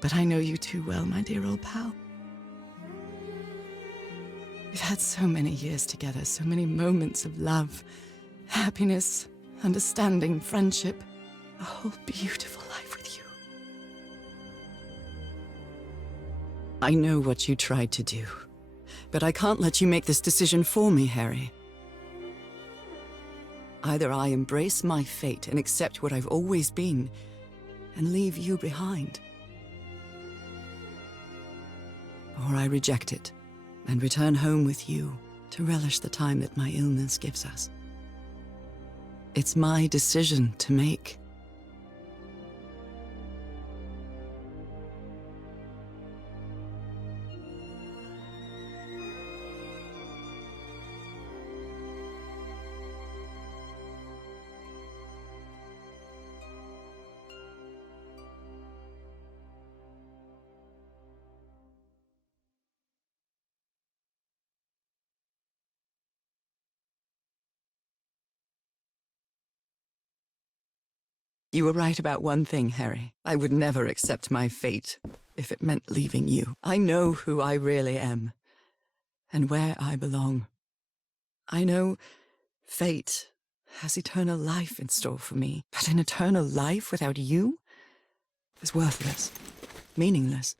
But I know you too well, my dear old pal. We've had so many years together, so many moments of love, happiness, understanding, friendship, a whole beautiful life with you. I know what you tried to do, but I can't let you make this decision for me, Harry. Either I embrace my fate and accept what I've always been, and leave you behind, or I reject it and return home with you to relish the time that my illness gives us. It's my decision to make. You were right about one thing, Harry. I would never accept my fate if it meant leaving you. I know who I really am, and where I belong. I know fate has eternal life in store for me, but an eternal life without you is worthless, meaningless.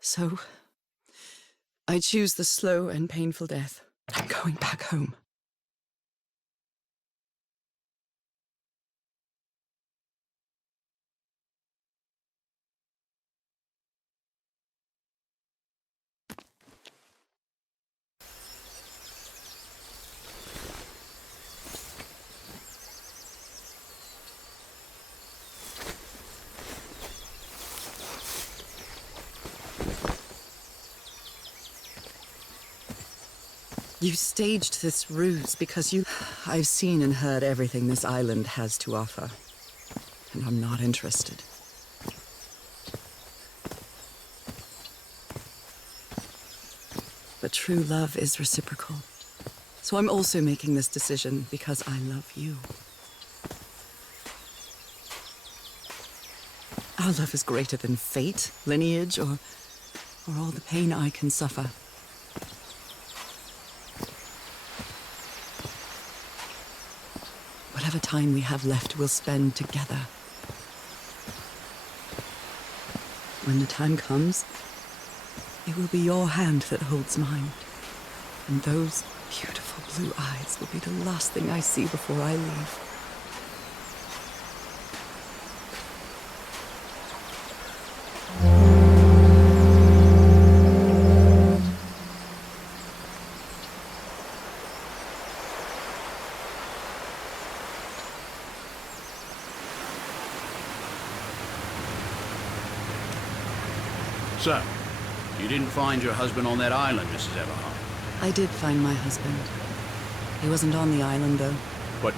So, I choose the slow and painful death. I'm going back home. You staged this ruse because I've seen and heard everything this island has to offer, and I'm not interested. But true love is reciprocal, so I'm also making this decision because I love you. Our love is greater than fate, lineage, or all the pain I can suffer. Whatever time we have left, we'll spend together. When the time comes, it will be your hand that holds mine. And those beautiful blue eyes will be the last thing I see before I leave. So, you didn't find your husband on that island, Mrs. Everhart? I did find my husband. He wasn't on the island, though. But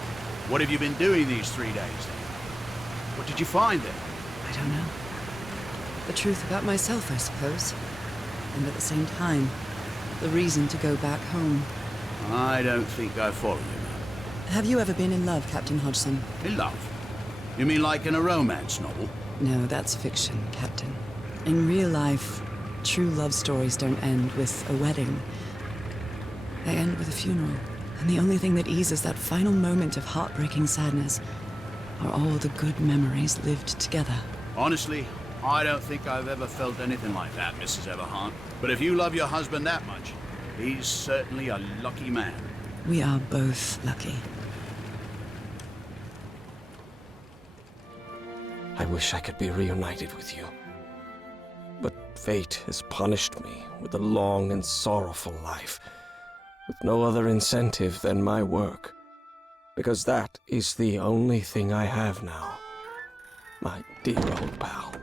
what have you been doing these 3 days, then? What did you find there? I don't know. The truth about myself, I suppose. And at the same time, the reason to go back home. I don't think I follow you, man. Have you ever been in love, Captain Hodgson? In love? You mean like in a romance novel? No, that's fiction, Captain. In real life, true love stories don't end with a wedding. They end with a funeral. And the only thing that eases that final moment of heartbreaking sadness are all the good memories lived together. Honestly, I don't think I've ever felt anything like that, Mrs. Everhart. But if you love your husband that much, he's certainly a lucky man. We are both lucky. I wish I could be reunited with you. But fate has punished me with a long and sorrowful life, with no other incentive than my work, because that is the only thing I have now, my dear old pal.